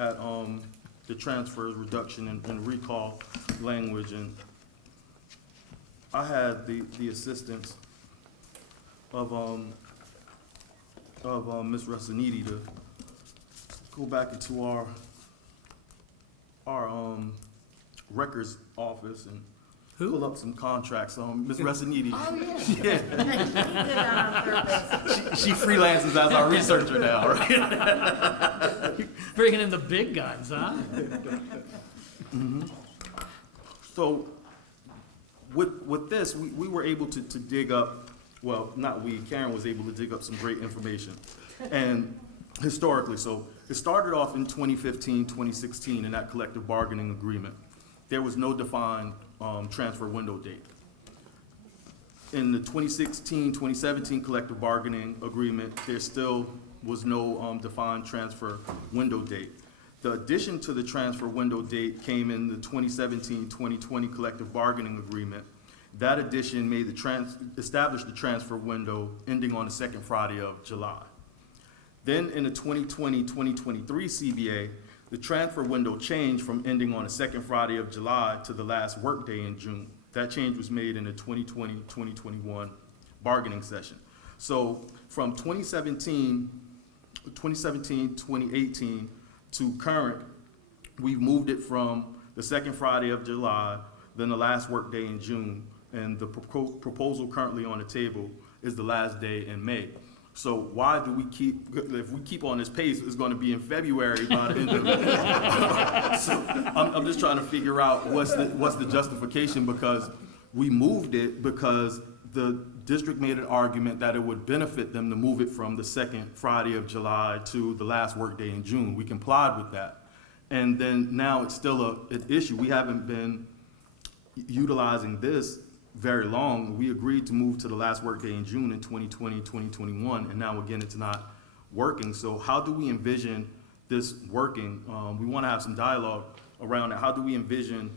the transfers, reduction, and recall language. And I had the assistance of Ms. Rassanidi to go back into our records office and pull up some contracts. Ms. Rassanidi. Oh, yeah. Yeah. Did that on purpose. She freelances as our researcher now, right? Bringing in the big guns, huh? So with this, we were able to dig up, well, not we, Karen was able to dig up some great information. And historically, so it started off in 2015, 2016 in that collective bargaining agreement. There was no defined transfer window date. In the 2016, 2017 collective bargaining agreement, there still was no defined transfer window date. The addition to the transfer window date came in the 2017-2020 collective bargaining agreement. That addition made established the transfer window ending on the second Friday of July. Then in the 2020-2023 CBA, the transfer window changed from ending on the second Friday of July to the last workday in June. That change was made in the 2020-2021 bargaining session. So from 2017-2018 to current, we've moved it from the second Friday of July, then the last workday in June, and the proposal currently on the table is the last day in May. So why do we if we keep on this pace, it's going to be in February by the end of it. So I'm just trying to figure out what's the justification, because we moved it because the district made an argument that it would benefit them to move it from the second Friday of July to the last workday in June. We complied with that. And then now it's still an issue. We haven't been utilizing this very long. We agreed to move to the last workday in June in 2020, 2021, and now again it's not working. So how do we envision this working? We want to have some dialogue around it. How do we envision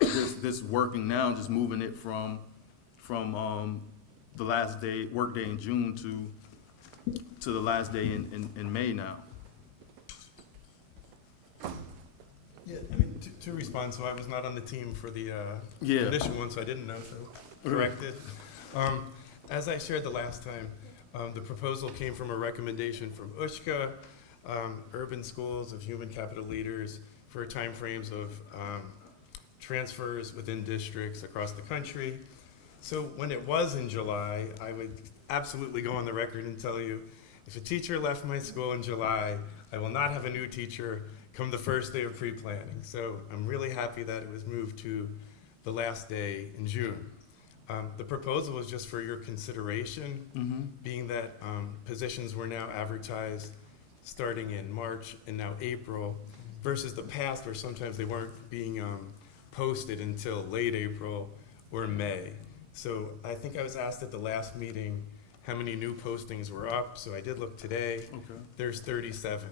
this working now, just moving it from the last workday in June to the last day in May now? Yeah, I mean, to respond, so I was not on the team for the initial one, so I didn't know, so corrected. As I shared the last time, the proposal came from a recommendation from USHCA, Urban Schools of Human Capital Leaders, for timeframes of transfers within districts across the country. So when it was in July, I would absolutely go on the record and tell you, if a teacher left my school in July, I will not have a new teacher come the first day of pre-planning. So I'm really happy that it was moved to the last day in June. The proposal was just for your consideration, being that positions were now advertised starting in March and now April, versus the past where sometimes they weren't being posted until late April or May. So I think I was asked at the last meeting how many new postings were up, so I did look today. Okay. There's 37.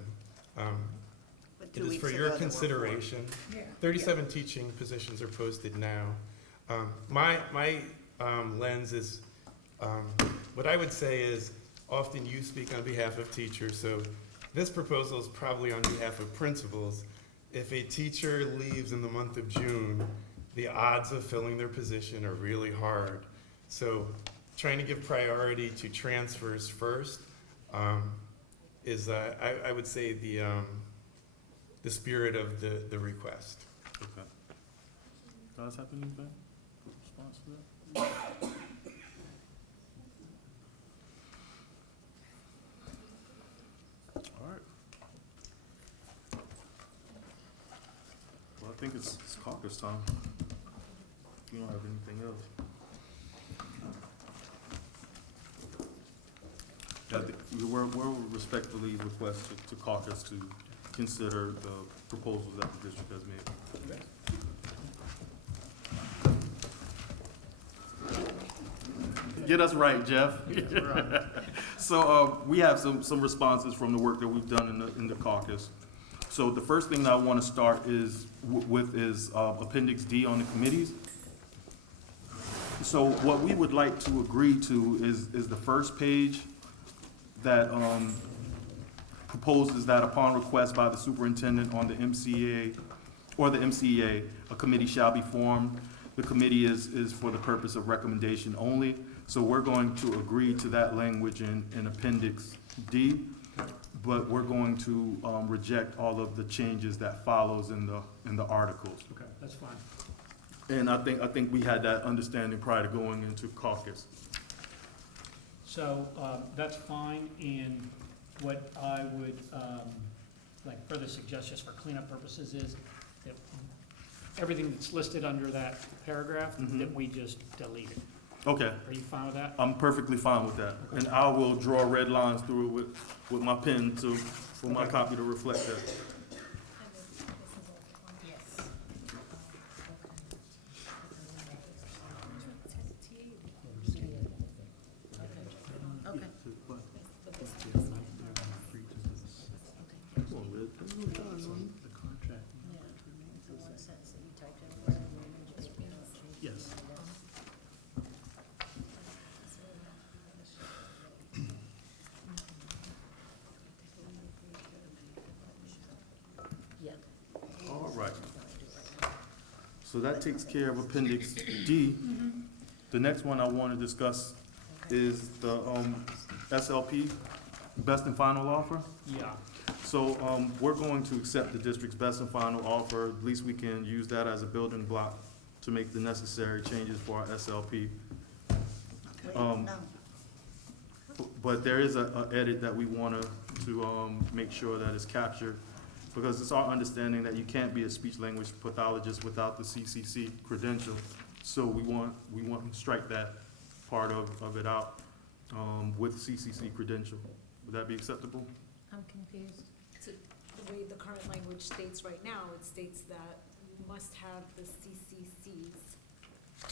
It is for your consideration. 37 teaching positions are posted now. My lens is, what I would say is, often you speak on behalf of teachers, so this proposal is probably on behalf of principals. If a teacher leaves in the month of June, the odds of filling their position are really hard. So trying to give priority to transfers first is, I would say, the spirit of the request. Okay. Guys have anything? Response to that? All right. Well, I think it's caucus time. If you don't have anything else. We'll respectfully request to caucus to consider the proposals that the district has made. Get us right, Jeff. So we have some responses from the work that we've done in the caucus. So the first thing that I want to start is with Appendix D on the committees. So what we would like to agree to is the first page that proposes that upon request by the superintendent on the MCEA or the MCEA, a committee shall be formed. The committee is for the purpose of recommendation only. So we're going to agree to that language in Appendix D, but we're going to reject all of the changes that follows in the articles. Okay, that's fine. And I think we had that understanding prior to going into caucus. So, that's fine, and what I would, like further suggest just for cleanup purposes is that everything that's listed under that paragraph, that we just delete it. Okay, Are you fine with that? I'm perfectly fine with that. And I will draw red lines through it with my pen for my copy to reflect that. Yes. Okay. Yes. Yeah. All right. So that takes care of Appendix D. The next one I want to discuss is the SLP, best and final offer. Yeah. So we're going to accept the district's best and final offer. At least we can use that as a building block to make the necessary changes for our SLP. Wait, Um, no. But there is a edit that we want to make sure that is captured, because it's our understanding that you can't be a speech language pathologist without the CCC credential. So we want to strike that part of it out with CCC credential. Would that be acceptable? I'm confused. So the way the current language states right now, it states that you must have the CCCs,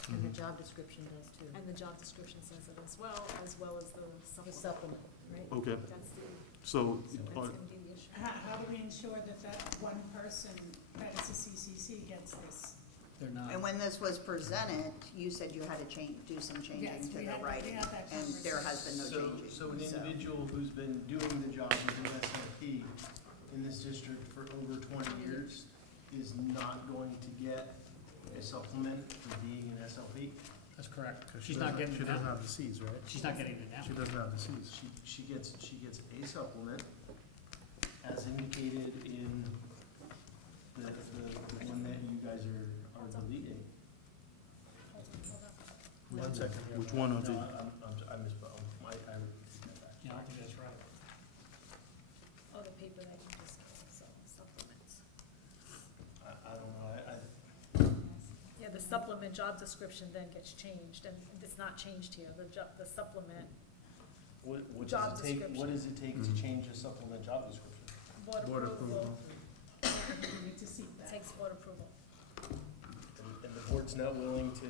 And the job description does too. and the job description says it as well as the The supplement. supplement, right? Okay, That's the, so, so that's gonna be the issue. How do we ensure that one person that is a CCC gets this? They're not. And when this was presented, you said you had to do some Yes, changing to we the had writing, that and there has been no So, changing. so an individual who's been doing the job as an SLP in this district for over 20 years is not going to get a supplement for being an SLP? That's correct. She's not getting it now. have the Cs, right? She's not getting it now. doesn't have the Cs. She gets a supplement as indicated in the one that you guys are deleting. One second. which one of No, the? I misspoke. I take that back. Yeah, I think that's right. Oh, the paper that you just gave, so supplements. I don't know, Yeah, the supplement job description then gets changed, and it's not changed here, the supplement, what Job does it take, what description. does it take to change a supplement job description? board approval, We need to see that. takes board approval. And the board's not willing to,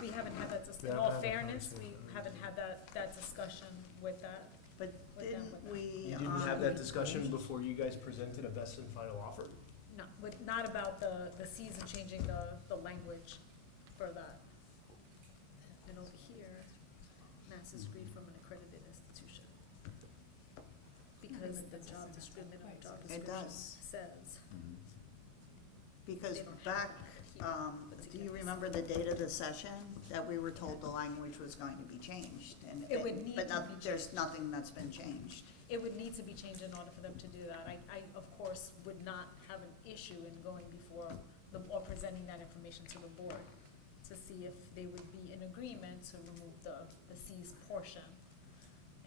We haven't had that, We in haven't all had that fairness, we conversation. haven't had that discussion with that. But With them, didn't with them. we? you didn't have that discussion before you guys presented a best and final offer? No, not about the Cs and changing the language for that. And over here, Mass is agreed from an accredited institution. Because the job description, It does. says. Because They don't have back, it here. do you remember the date of the session that we were told the language was going to be changed? And It would need but to be there's changed. nothing that's been changed. It would need to be changed in order for them to do that. I, of course, would not have an issue in going before or presenting that information to the board to see if they would be in agreement to remove the C's portion.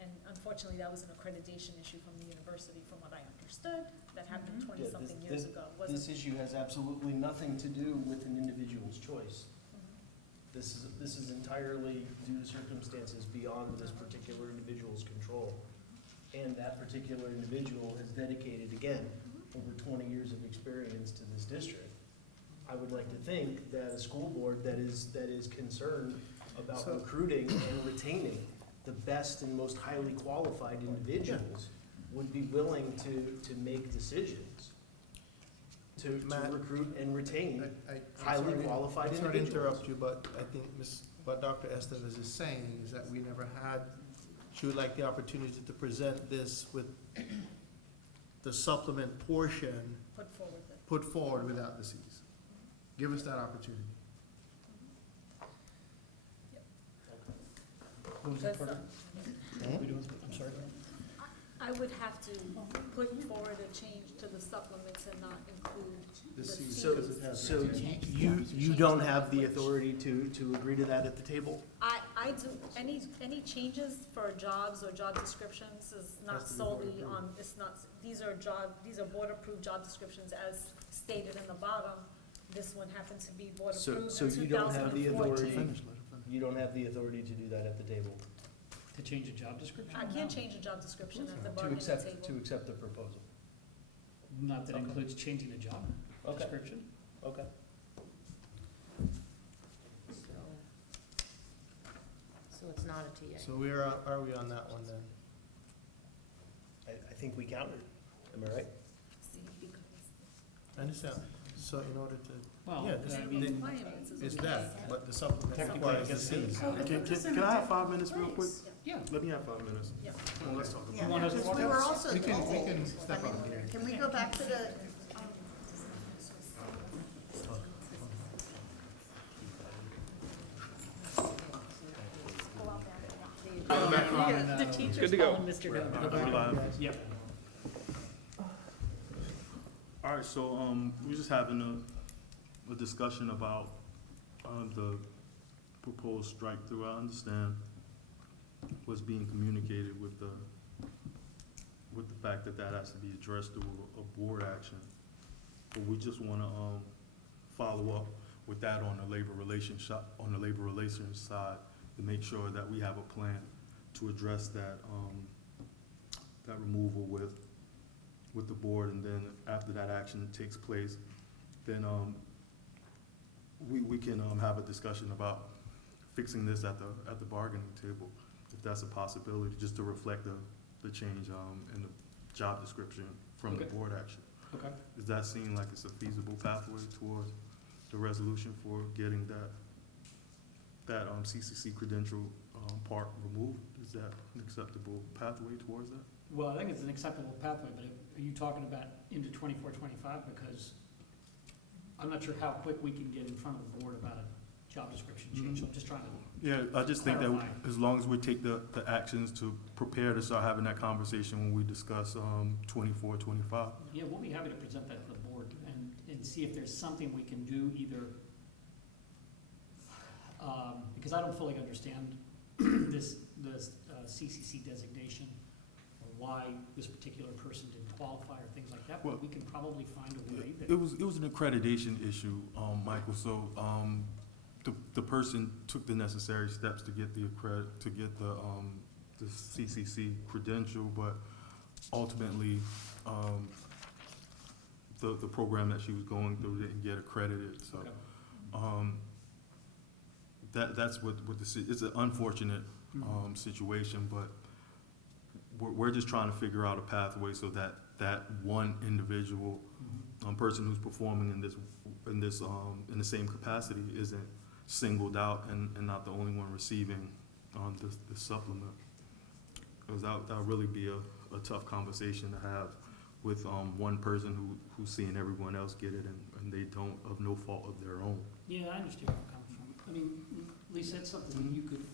And unfortunately, that was an accreditation issue from the university, from what I understood, that happened Mhm. twenty-something Yeah, years ago. Wasn't- This issue has absolutely nothing to do with an individual's choice. Mhm. This is entirely due to circumstances beyond this particular individual's control. And that particular individual has dedicated, again, over 20 years of experience to this district. I would like to think that a school board that is concerned about So- recruiting and retaining the best and most highly qualified individuals would be willing to make decisions to Matt, recruit and retain I'm highly sorry- qualified I'm sorry to individuals. interrupt you, but I think what Dr. Estevez is saying is that we never had she would like the opportunity to present this with the supplement portion Put forward the. put forward without the Cs. Give us that opportunity. What was Because, that part? We doing- I'm sorry. I would have to put forward a change to the supplements and not include the Cs. So you don't have the authority to agree to that at the table? I do, any changes for jobs or job descriptions is not Has to be board solely approved. on, it's not, these are board-approved job descriptions as stated in the bottom. This one happens to be board So, approved so in you don't have the 2014. authority, you don't have the authority to do that at the table? To change a job description? I can't change a job description at the To bargaining accept, table. to accept the proposal? Not that includes changing the job Okay, description? okay. So it's not a TA. So where are we on that one then? I think we countered, am I right? See, because I understand. So in order to, Well, yeah, I the- mean, requirements is it's what it that, is. but the supplement Technically, requires I the guess it is. Cs. Oh, but this is in Can a I have different 5 minutes real quick? place. yeah. Let me have 5 minutes. Yeah. Well, let's talk about Yeah, want us to because walk we out? were also We can told, step I out mean, here. can we go back to the, The teacher's calling Mr. Dodo. We're live. Yep. All right, so, we're just having a discussion about, the proposed strike through. I understand what's being communicated with the fact that that has to be addressed through a board action. But we just wanna, follow up with that on the labor relations side to make sure that we have a plan to address that, that removal with the board, and then after that action takes place, then, we can, have a discussion about fixing this at the bargaining table, if that's a possibility, just to reflect the change, in the job description from the Okay. board action. Okay. Does that seem like it's a feasible pathway towards the resolution for getting that CCC credential, part removed? Is that an acceptable pathway towards that? Well, I think it's an acceptable pathway, but are you talking about into 24, 25? Because I'm not sure how quick we can get in front of the board about a job description change, so I'm just trying to, Yeah, I just think that Clarify. as long as we take the actions to prepare to start having that conversation when we discuss, 24, 25. yeah, we'll be happy to present that to the board and see if there's something we can do either, because I don't fully understand this CCC designation, or why this particular person didn't qualify or things like that, Well, but we can probably find a way that. It was an accreditation issue, Michael, so, the person took the necessary steps to get the CCC credential, but ultimately, the program that she was going through didn't get accredited, so. Okay. That's what it's an unfortunate, situation, but we're just trying to figure out a pathway so that one individual, person who's performing in the same capacity isn't singled out and not the only one receiving, the supplement. Because that would really be a tough conversation to have with, one person who's seeing everyone else get it and they don't, of no fault of their own. Yeah, I understand where you're coming from. I mean, Lisa, that's something that you could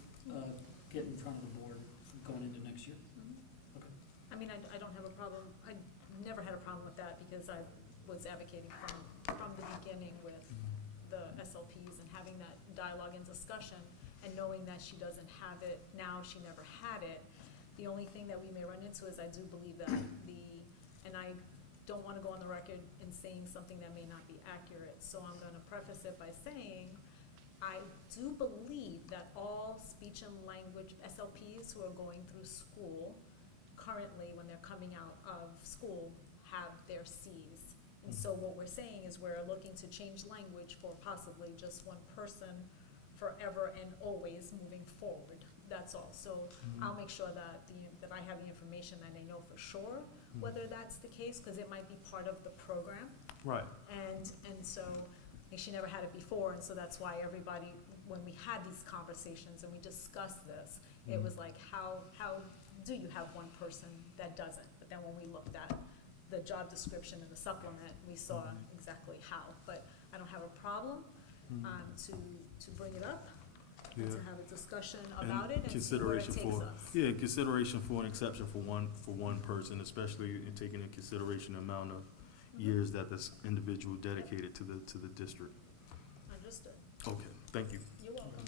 get in front of the board going into next year. Okay. I mean, I don't have a problem, I never had a problem with that because I was advocating from the beginning with the SLPs and having that dialogue and discussion and knowing that she doesn't have it now, she never had it. The only thing that we may run into is I do believe that and I don't wanna go on the record in saying something that may not be accurate, so I'm gonna preface it by saying I do believe that all speech and language SLPs who are going through school currently, when they're coming out of school, have their Cs. And so what we're saying is we're looking to change language for possibly just one person forever and always moving forward. That's all. So I'll make sure that that I have the information and I know for sure whether that's the case, because it might be part of the program. Right. And so, like, she never had it before, and so that's why everybody, when we had these conversations and we discussed this, It was like, how do you have one person that doesn't? But then when we looked at the job description and the supplement, we saw exactly how. But I don't have a problem, to bring it up, and to Yeah. have a discussion And about it and see where it consideration takes for- us. Yeah, consideration for an exception for one person, especially in taking into consideration the amount of years that this individual dedicated to the district. Understood. Okay, thank you. You're welcome.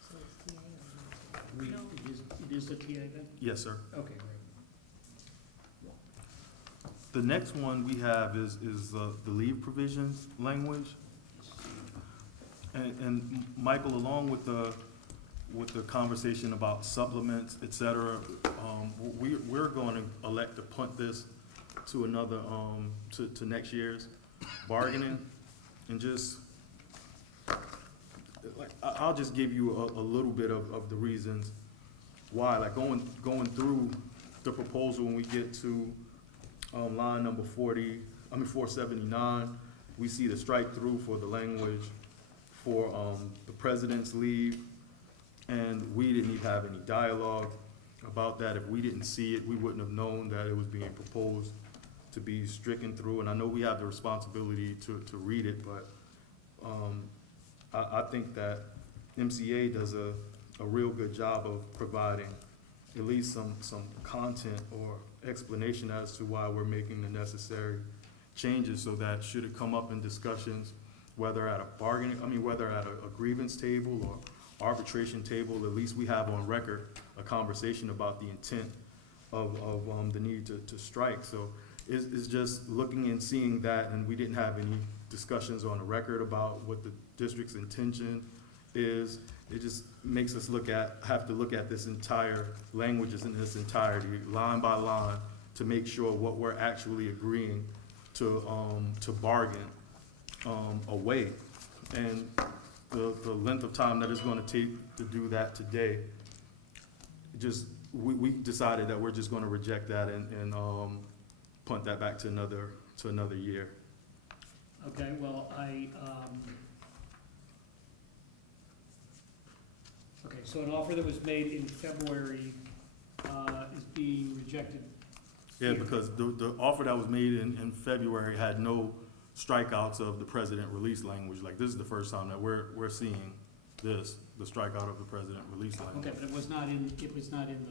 So it's TA or We, No. it is the TA then? Yes, sir. Okay, great. The next one we have is the leave provisions language. And Michael, along with the conversation about supplements, et cetera, we're going to elect to punt this to another, to next year's bargaining, and just, like, I'll just give you a little bit of the reasons why, like, going through the proposal when we get to, line number 479, we see the strike through for the language for, the president's leave, and we didn't even have any dialogue about that. If we didn't see it, we wouldn't have known that it was being proposed to be stricken through, and I know we have the responsibility to read it, but, I think that MCA does a real good job of providing at least some content or explanation as to why we're making the necessary changes, so that should it come up in discussions, whether at a whether at a grievance table or arbitration table, at least we have on record a conversation about the intent of the need to strike. So it's just looking and seeing that, and we didn't have any discussions on the record about what the district's intention is. It just makes us have to look at this entire languages in its entirety, line by line, to make sure what we're actually agreeing to bargain away. And the length of time that it's gonna take to do that today, we decided that we're just gonna reject that and punt that back to another year. Okay, well, okay, so an offer that was made in February, is being rejected. Yeah, because the offer that was made in February had no strikeouts of the president release language. Like, this is the first time that we're seeing this, the strikeout of the president release language. Okay, but it was not in the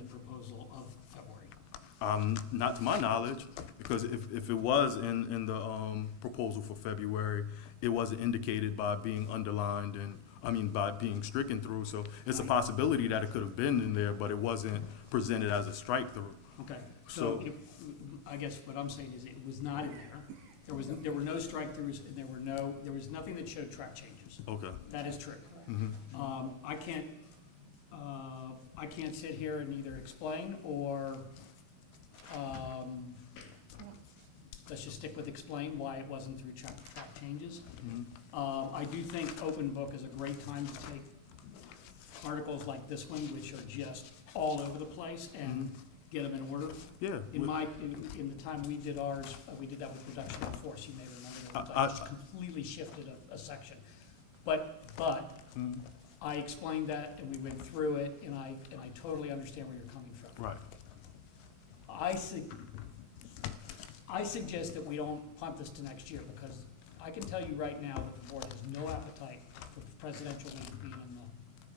proposal of February. Not to my knowledge, because if it was in the proposal for February, it wasn't indicated by being underlined by being stricken through. So it's a possibility that it could have been in there, but it wasn't presented as a strike through. Okay, So- so I guess what I'm saying is it was not in there. There were no strike-throughs, and there was nothing that showed track changes. Okay. That is true. Mhm. I can't sit here and either explain or, let's just stick with explain why it wasn't through track changes. Mhm. I do think open book is a great time to take articles like this one, which are just all over the place, and get them in order. Yeah. In the time we did ours, we did that with reduction in force, you may remember. I- I just completely shifted a section. But Mhm. I explained that, and we went through it, and I totally understand where you're coming from. Right. I suggest that we don't punt this to next year, because I can tell you right now that the board has no appetite for presidential leave being in the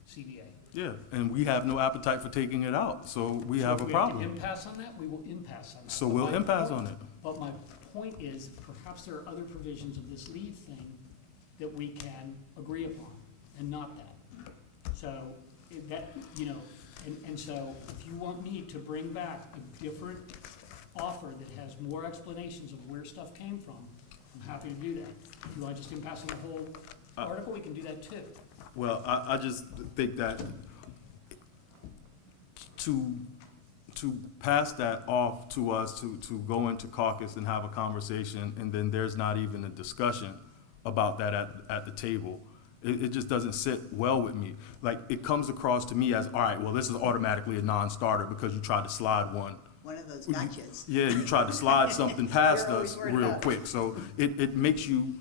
CBA. Yeah, and we have no appetite for taking it out, so we have a If we problem. have to impasse on that, we will impasse on that. So But we'll my impasse point- on it. But my point is, perhaps there are other provisions of this leave thing that we can agree upon, and not that. So, and so, if you want me to bring back a different offer that has more explanations of where stuff came from, I'm happy to do that. If you want to just impasse on the whole article, we can do that too. Well, I just think that to pass that off to us, to go into caucus and have a conversation, and then there's not even a discussion about that at the table, it just doesn't sit well with me. Like, it comes across to me as, all right, well, this is automatically a non-starter because you tried to slide one. One of those gotchas. Yeah, you tried to slide something past You're always us worried real about it. quick, so it makes you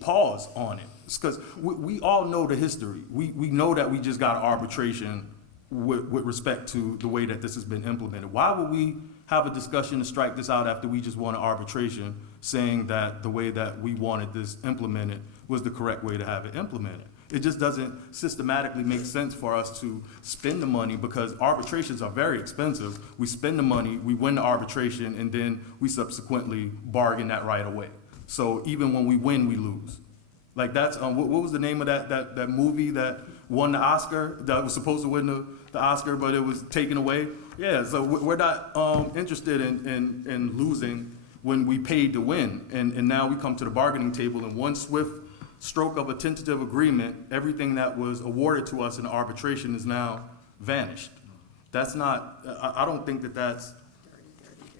pause on it. because we all know the history. We know that we just got arbitration with respect to the way that this has been implemented. Why would we have a discussion to strike this out after we just wanted arbitration, saying that the way that we wanted this implemented was the correct way to have it implemented? It just doesn't systematically make sense for us to spend the money, because arbitrations are very expensive. We spend the money, we win the arbitration, and then we subsequently bargain that right away. So even when we win, we lose. Like that's, what was the name of that movie that won the Oscar, that was supposed to win the Oscar, but it was taken away? Yeah, so we're not interested in losing when we paid to win. And now we come to the bargaining table, and one swift stroke of a tentative agreement, everything that was awarded to us in arbitration is now vanished. That's not, I don't think that's,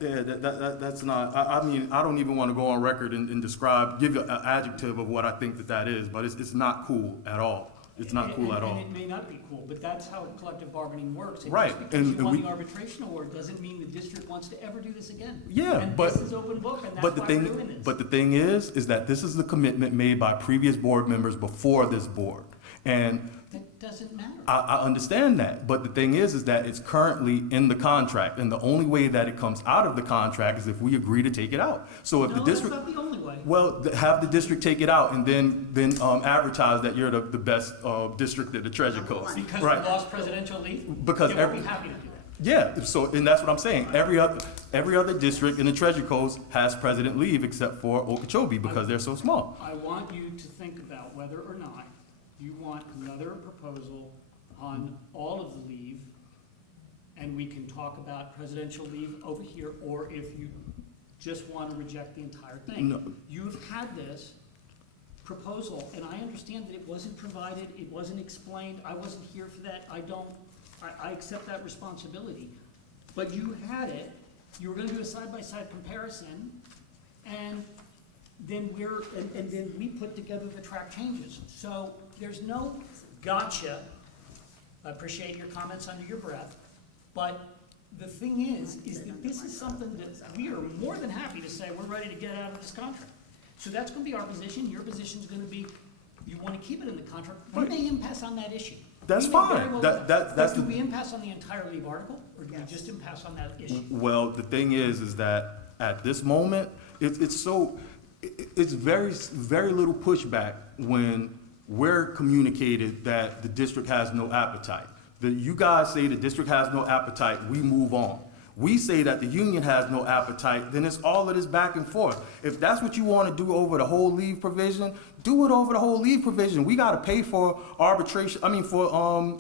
yeah, that's not, I mean, I don't even want to go on record and describe, give you an adjective of what I think that is, but it's not cool at all. It's not cool at all. And it may not be cool, but that's how collective bargaining works. And Right, just because and you won we- the arbitration award doesn't mean the district wants to ever do this again. Yeah, And but- this is open book, and that's But the why we're thing, doing this. but the thing is that this is the commitment made by previous board members before this board. And That doesn't matter. I understand that, but the thing is that it's currently in the contract, and the only way that it comes out of the contract is if we agree to take it out. So if the No, that's district, not the only way. well, have the district take it out and then advertise that you're the best district at the Treasure Coast. Because Right. we lost presidential leave? Because Then we'll every- be happy to do that. Yeah, so, and that's what I'm saying. Every other district in the Treasure Coast has president leave except for Okeechobee, because they're so small. I want you to think about whether or not you want another proposal on all of the leave, and we can talk about presidential leave over here, or if you just want to reject the entire thing. No. You've had this proposal, and I understand that it wasn't provided, it wasn't explained, I wasn't here for that, I accept that responsibility. But you had it, you were gonna do a side-by-side comparison, and then then we put together the track changes. So there's no gotcha. I appreciate your comments under your breath, but the thing is that this is something that we are more than happy to say we're ready to get out of this contract. So that's gonna be our position, your position's gonna be, you wanna keep it in the contract, we may impasse on that issue. That's We may very fine. well- That's But do the- we impasse on the entire leave article, or do we Yes. just impasse on that issue? Well, the thing is that at this moment, it's very little pushback when we're communicated that the district has no appetite. You guys say the district has no appetite, we move on. We say that the union has no appetite, then it's all of this back and forth. If that's what you want to do over the whole leave provision, do it over the whole leave provision. We got to pay for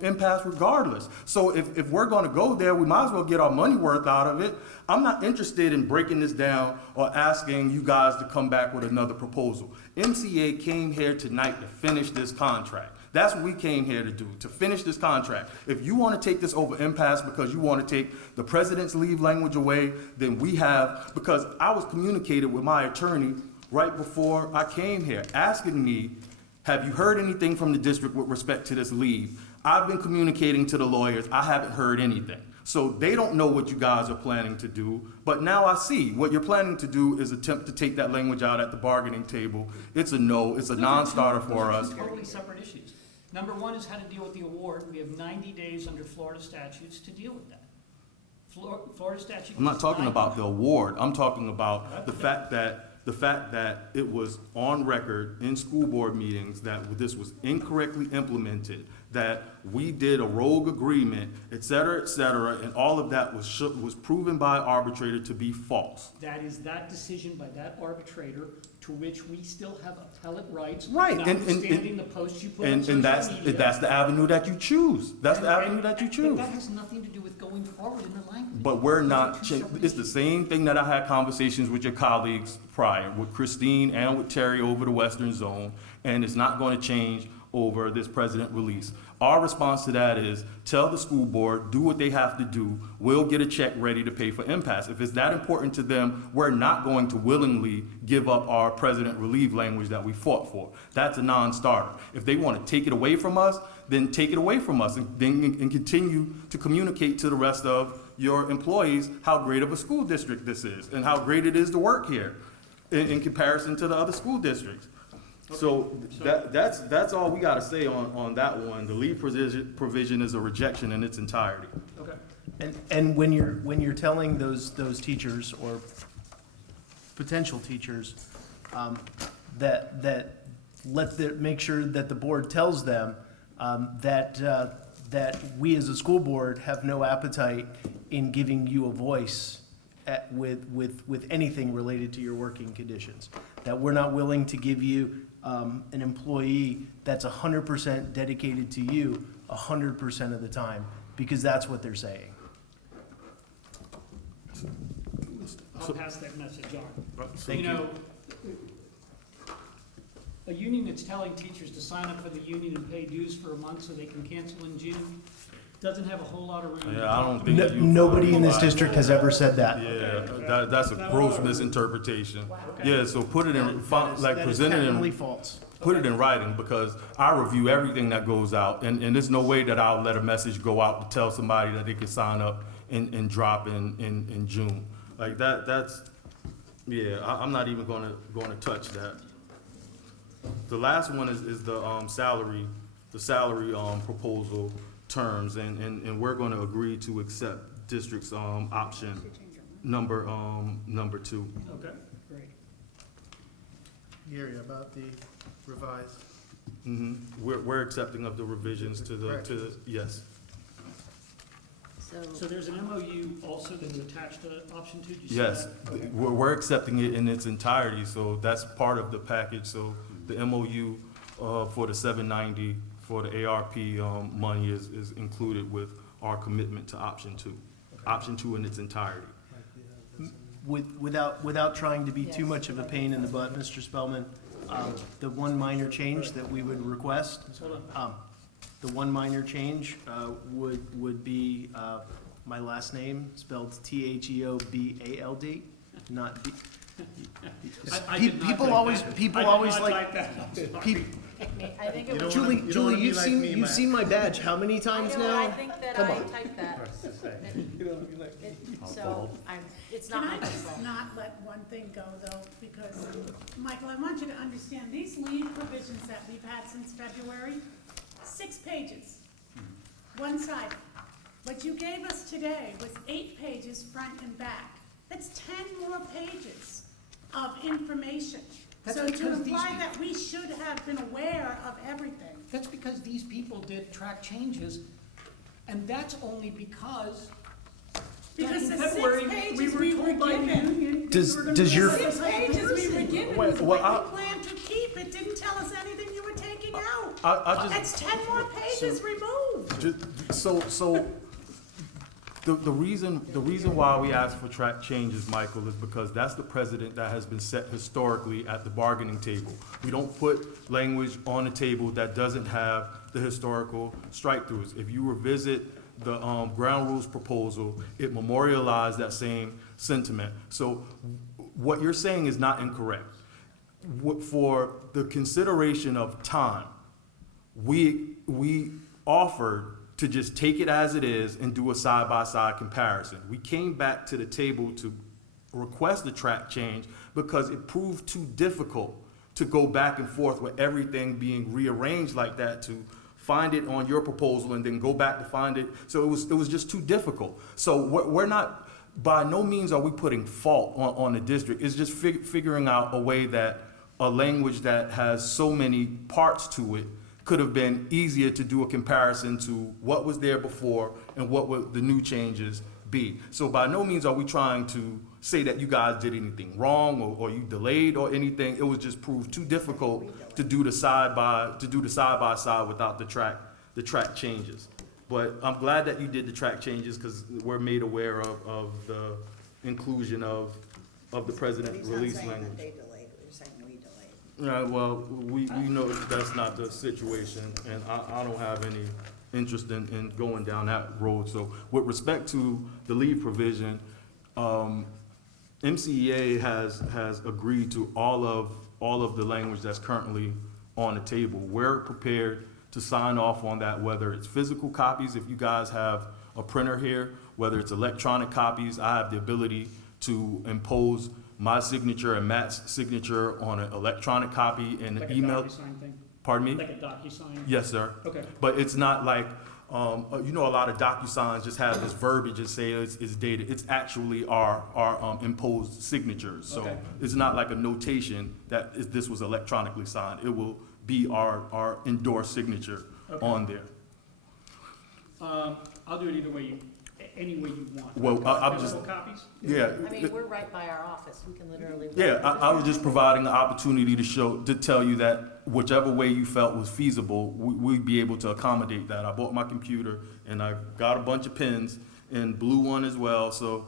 impasse regardless. So if we're going to go there, we might as well get our money worth out of it. I'm not interested in breaking this down or asking you guys to come back with another proposal. MCEA came here tonight to finish this contract. That's what we came here to do, to finish this contract. If you want to take this over impasse because you want to take the president's leave language away, then we have, because I was communicated with my attorney right before I came here, asking me, have you heard anything from the district with respect to this leave? I've been communicating to the lawyers, I haven't heard anything. So they don't know what you guys are planning to do, but now I see what you're planning to do is attempt to take that language out at the bargaining table. It's a no, it's a non-starter for us. Those are two totally separate issues. Number one is how to deal with the award. We have 90 days under Florida statutes to deal with that. Florida statute. I'm not is talking 90. about the award, I'm talking about the fact that it was on record in school board meetings that this was incorrectly implemented, that we did a rogue agreement, et cetera, and all of that was proven by arbitrator to be false. That is that decision by that arbitrator to which we still have appellate rights. Right, Notwithstanding the posts you put on and social that's media. the avenue that you choose. That's the avenue that you But choose. that has nothing to do with going forward in the language. But we're Those are not, two separate it's the same thing that I had conversations with your colleagues prior, with Christine and with Terry over the Western Zone, and it's not going to change over this president release. Our response to that is tell the school board, do what they have to do. We'll get a check ready to pay for impasse. If it's that important to them, we're not going to willingly give up our president relief language that we fought for. That's a non-starter. If they want to take it away from us, then take it away from us and continue to communicate to the rest of your employees how great of a school district this is and how great it is to work here in comparison to the other school districts. So that's all we gotta say on that one. The leave provision is a rejection in its entirety. Okay. And when you're telling those teachers or potential teachers, make sure that the board tells them, that we as a school board have no appetite in giving you a voice with anything related to your working conditions. That we're not willing to give you, an employee that's 100% dedicated to you 100% of the time, because that's what they're saying. I'll pass that message on. Thank You know, a union that's telling teachers to sign up for the union and pay dues for a month so they can cancel in June doesn't have a whole lot of room. Yeah, I don't think you. Nobody in this district has ever said that. Yeah, that's a gross misinterpretation. Yeah, so put it in, like, present it Patently in, false. put it in writing, because I review everything that goes out, and there's no way that I'll let a message go out to tell somebody that they can sign up and drop in June. Like, that's, yeah, I'm not even gonna touch that. The last one is the salary proposal terms, and we're gonna agree to accept district's option number 2. Okay, great. Gary, about the revised. We're accepting of the revisions to the, yes. So there's an MOU also that's attached to option 2, did you see Yes, that? we're accepting it in its entirety, so that's part of the package. So the MOU for the 790 for the ARP money is included with our commitment to option 2. Option 2 in its entirety. Without trying to be too Yes. much of a pain in the butt, Mr. Spellman, the one minor change that we would request, Hold on. the one minor change would be my last name spelled THEOBALD, not B. I did not People type always, that. people I did always not like, type that. I'm sorry. peop- I think it was. Julie, you don't wanna be you've like seen, me, you've man. seen my badge how many I times know, now? I think that Come I on. typed that. So, it's Can not I my just fault. not let one thing go though, because, Michael, I want you to understand, these leave provisions that we've had since February, 6 pages, one side. What you gave us today was 8 pages front and back. That's 10 more pages of information. That's So to because these imply people- that we should have been aware of everything. That's because these people did track changes, and that's only because back Because in the 6 February, pages were we were told by the given. union. Does- we were gonna does be your- a 6 certain type of pages we were person. given Well, was well, what you planned to keep. It didn't tell us anything you were taking out. I just. That's 10 more pages removed. So, the reason why we ask for track changes, Michael, is because that's the precedent that has been set historically at the bargaining table. We don't put language on the table that doesn't have the historical strike-throughs. If you revisit the ground rules proposal, it memorialized that same sentiment. So what you're saying is not incorrect. For the consideration of time, we offered to just take it as it is and do a side-by-side comparison. We came back to the table to request the track change because it proved too difficult to go back and forth with everything being rearranged like that, to find it on your proposal and then go back to find it. So it was just too difficult. So we're not, by no means are we putting fault on the district. It's just figuring out a way that a language that has so many parts to it could have been easier to do a comparison to what was there before and what would the new changes be. So by no means are we trying to say that you guys did anything wrong or you delayed or anything. It was just proved too difficult to do the side by side without the track changes. But I'm glad that you did the track changes because we're made aware of the inclusion of the But president's he's not release saying that language. they delayed, we're saying we delayed. Yeah, well, we know that's not the situation, and I don't have any interest in going down that road. So with respect to the leave provision, MCEA has agreed to all of the language that's currently on the table. We're prepared to sign off on that, whether it's physical copies, if you guys have a printer here, whether it's electronic copies. I have the ability to impose my signature and Matt's signature on an electronic copy and Like an a email. DocuSign thing? Pardon me? Like a DocuSign? Yes, sir. Okay. But it's not like, you know, a lot of DocuSigns just have this verbiage and say it's dated. It's actually our imposed signatures. So Okay. it's not like a notation that this was electronically signed. It will be our endorsed signature Okay. on there. I'll do it either way any way you want. Well, I'm just, Physical copies? yeah. I mean, we're right by our office, we can literally. Yeah, I was just providing the opportunity to tell you that whichever way you felt was feasible, we'd be able to accommodate that. I bought my computer and I got a bunch of pens and blue one as well, so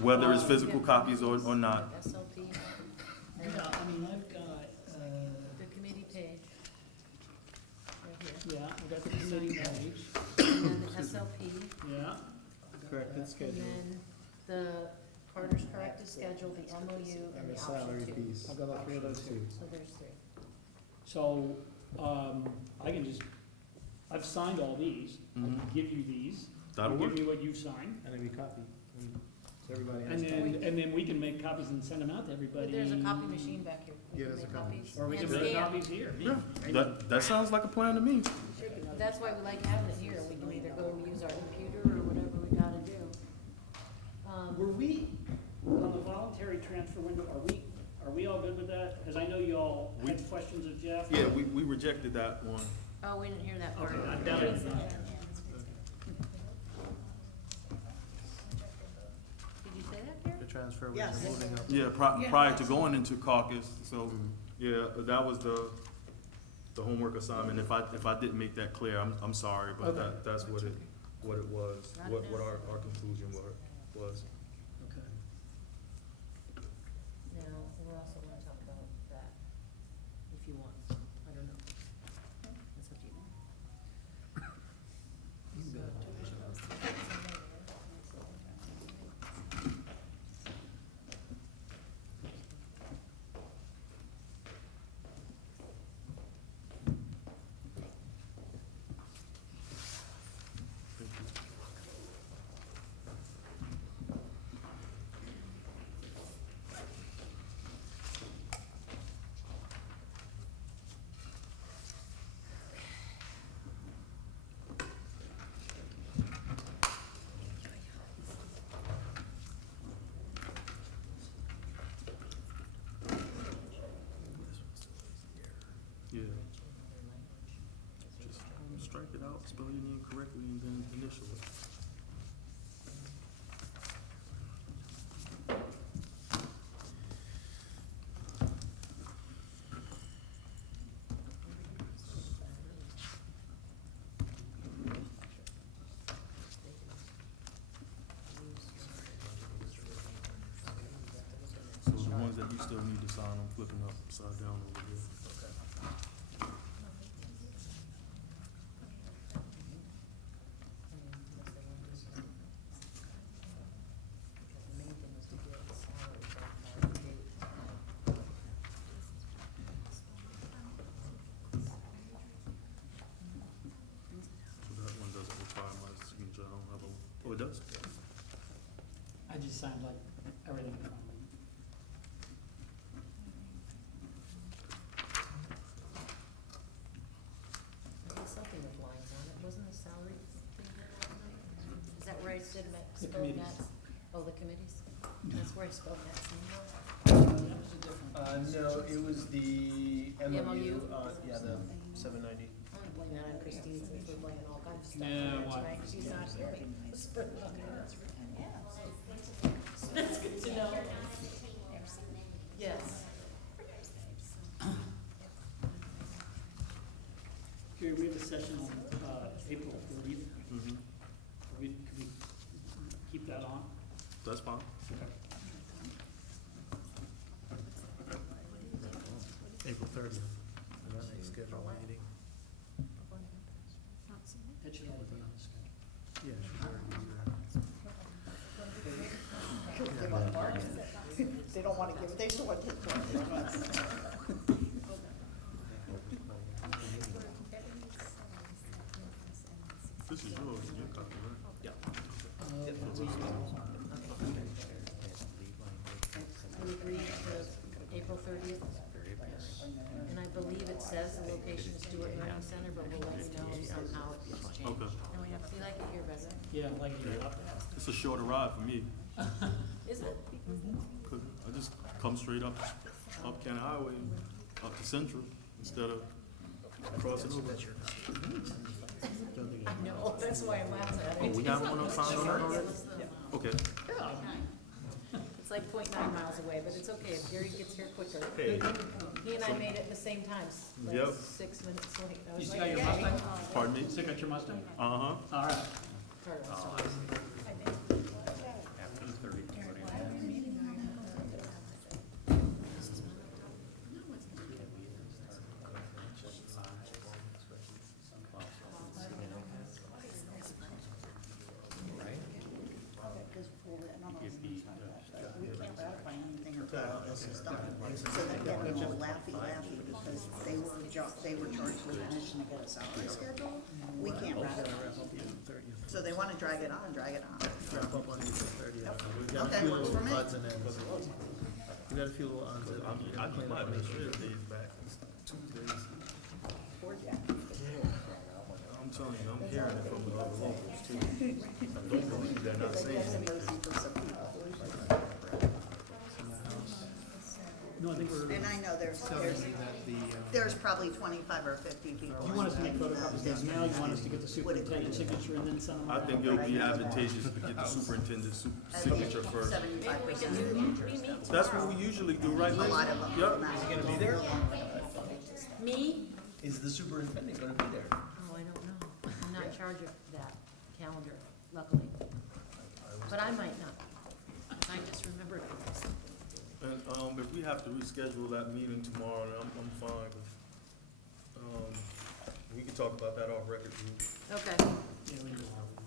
whether it's physical copies or not. SLP, Yeah, and I mean, I've got, the committee page, right here, yeah, I've got the committee page, and then the SLP, yeah. Corrected and then the Carter's corrected schedule, the MOU, and the option two. I've got all three of those too. So there's three. So, I can just, I've signed all these, I can give you these, That'll you work. give me what you've signed, And then we copy, so everybody and then we can make copies and send them out to everybody. There's a copy machine back here. We Yeah, can there's make a copy copies Or we can and make scan. copies here. Yeah, that sounds like a plan to me. That's why we like having it here, we can either go use our computer or whatever we gotta do. Were we, on the voluntary transfer window, are we all good with that? Because I know you all had questions of Jeff. Yeah, we rejected that one. Oh, we didn't hear that part. Okay, I doubt it. Did you say that here? The transfer was Yes. moving up. Yeah, prior to going into caucus, so, yeah, that was the homework assignment. If I didn't make that clear, I'm sorry, but Okay. that's what it was, what our conclusion was. Okay. Now, we're also gonna talk about that, if you want, I don't know. That's up to you. Yeah. Just strike it out, spell your name correctly, and then initial it. So the ones that you still need to sign, I'm flipping upside down over here. The main thing was to get the salaries off our date. So that one doesn't require my signature, I don't have a, oh, it does? I just signed like everything in front of me. There was something with lines on it, wasn't the salary thing that last night? Is that where I said Matt, The spelled committees. Matt's? Oh, the committees? That's where I spelled Matt's name wrong? That was a different. No, it was the MOU, MOU? yeah, the 790. I'm gonna blame that on Christine, since we're blaming all kinds of stuff Yeah, on her why? tonight, she's not here. That's good to know. Yes. Okay, we have a session on, April 30th. Mm-hmm, Could we keep that on? that's fine. April 30th. And then they schedule a meeting. That should already be on the schedule. Yeah, sure. They don't wanna give, they still want to take credit from us. This is yours, your copy, right? What we agree to April 30th? And I believe it says the location is Stewart Learning Center, but we'll let you know if somehow it gets changed. Okay. You like it here, better? Yeah, like it up. It's a shorter ride for me. Is it? 'Cause I just come straight up County Highway, up to Central, instead of crossing over. I know, that's why I'm laughing at Oh, it. we got one on sign on that already? Okay. It's like 0.9 miles away, but it's okay, if Gary gets here quicker. Hey. He and I made it at the same time, like Yep. 6 minutes late. I You was still like, got your "Yay." Mustang? Pardon me? Still got your Mustang? Uh-huh. All right. Carter wants to race. We can't ratify anything until all this is done. So they're getting all laughy because they were charged with the mission to get a salary schedule. We can't ratify. So they wanna drag it on. Wrap up on April 30th. Okay, works for me. Odds and ends. We got a few little odds and ends. I need my administrative days back, it's 2 days. I'm telling you, I'm hearing it from the other locals too. I don't believe they're not saying anything. No, I think we're, And I know Telling me that the, there's probably 25 or 50 people. you want us to make photocopies of those now, you want us to get the Would it superintendent's be- signature and then send them I around? think it'll be advantageous to get the superintendent's signature first. 75%. We meet That's tomorrow. what we usually do, right, A Lacey? lot of them. Yep. Is he gonna be there? Me? Is the superintendent gonna be there? Oh, I don't know. I'm not in charge of that calendar, luckily. But I might not. I just remembered. And, if we have to reschedule that meeting tomorrow, then I'm fine. We can talk about that off record too. Okay. Yeah, we can go.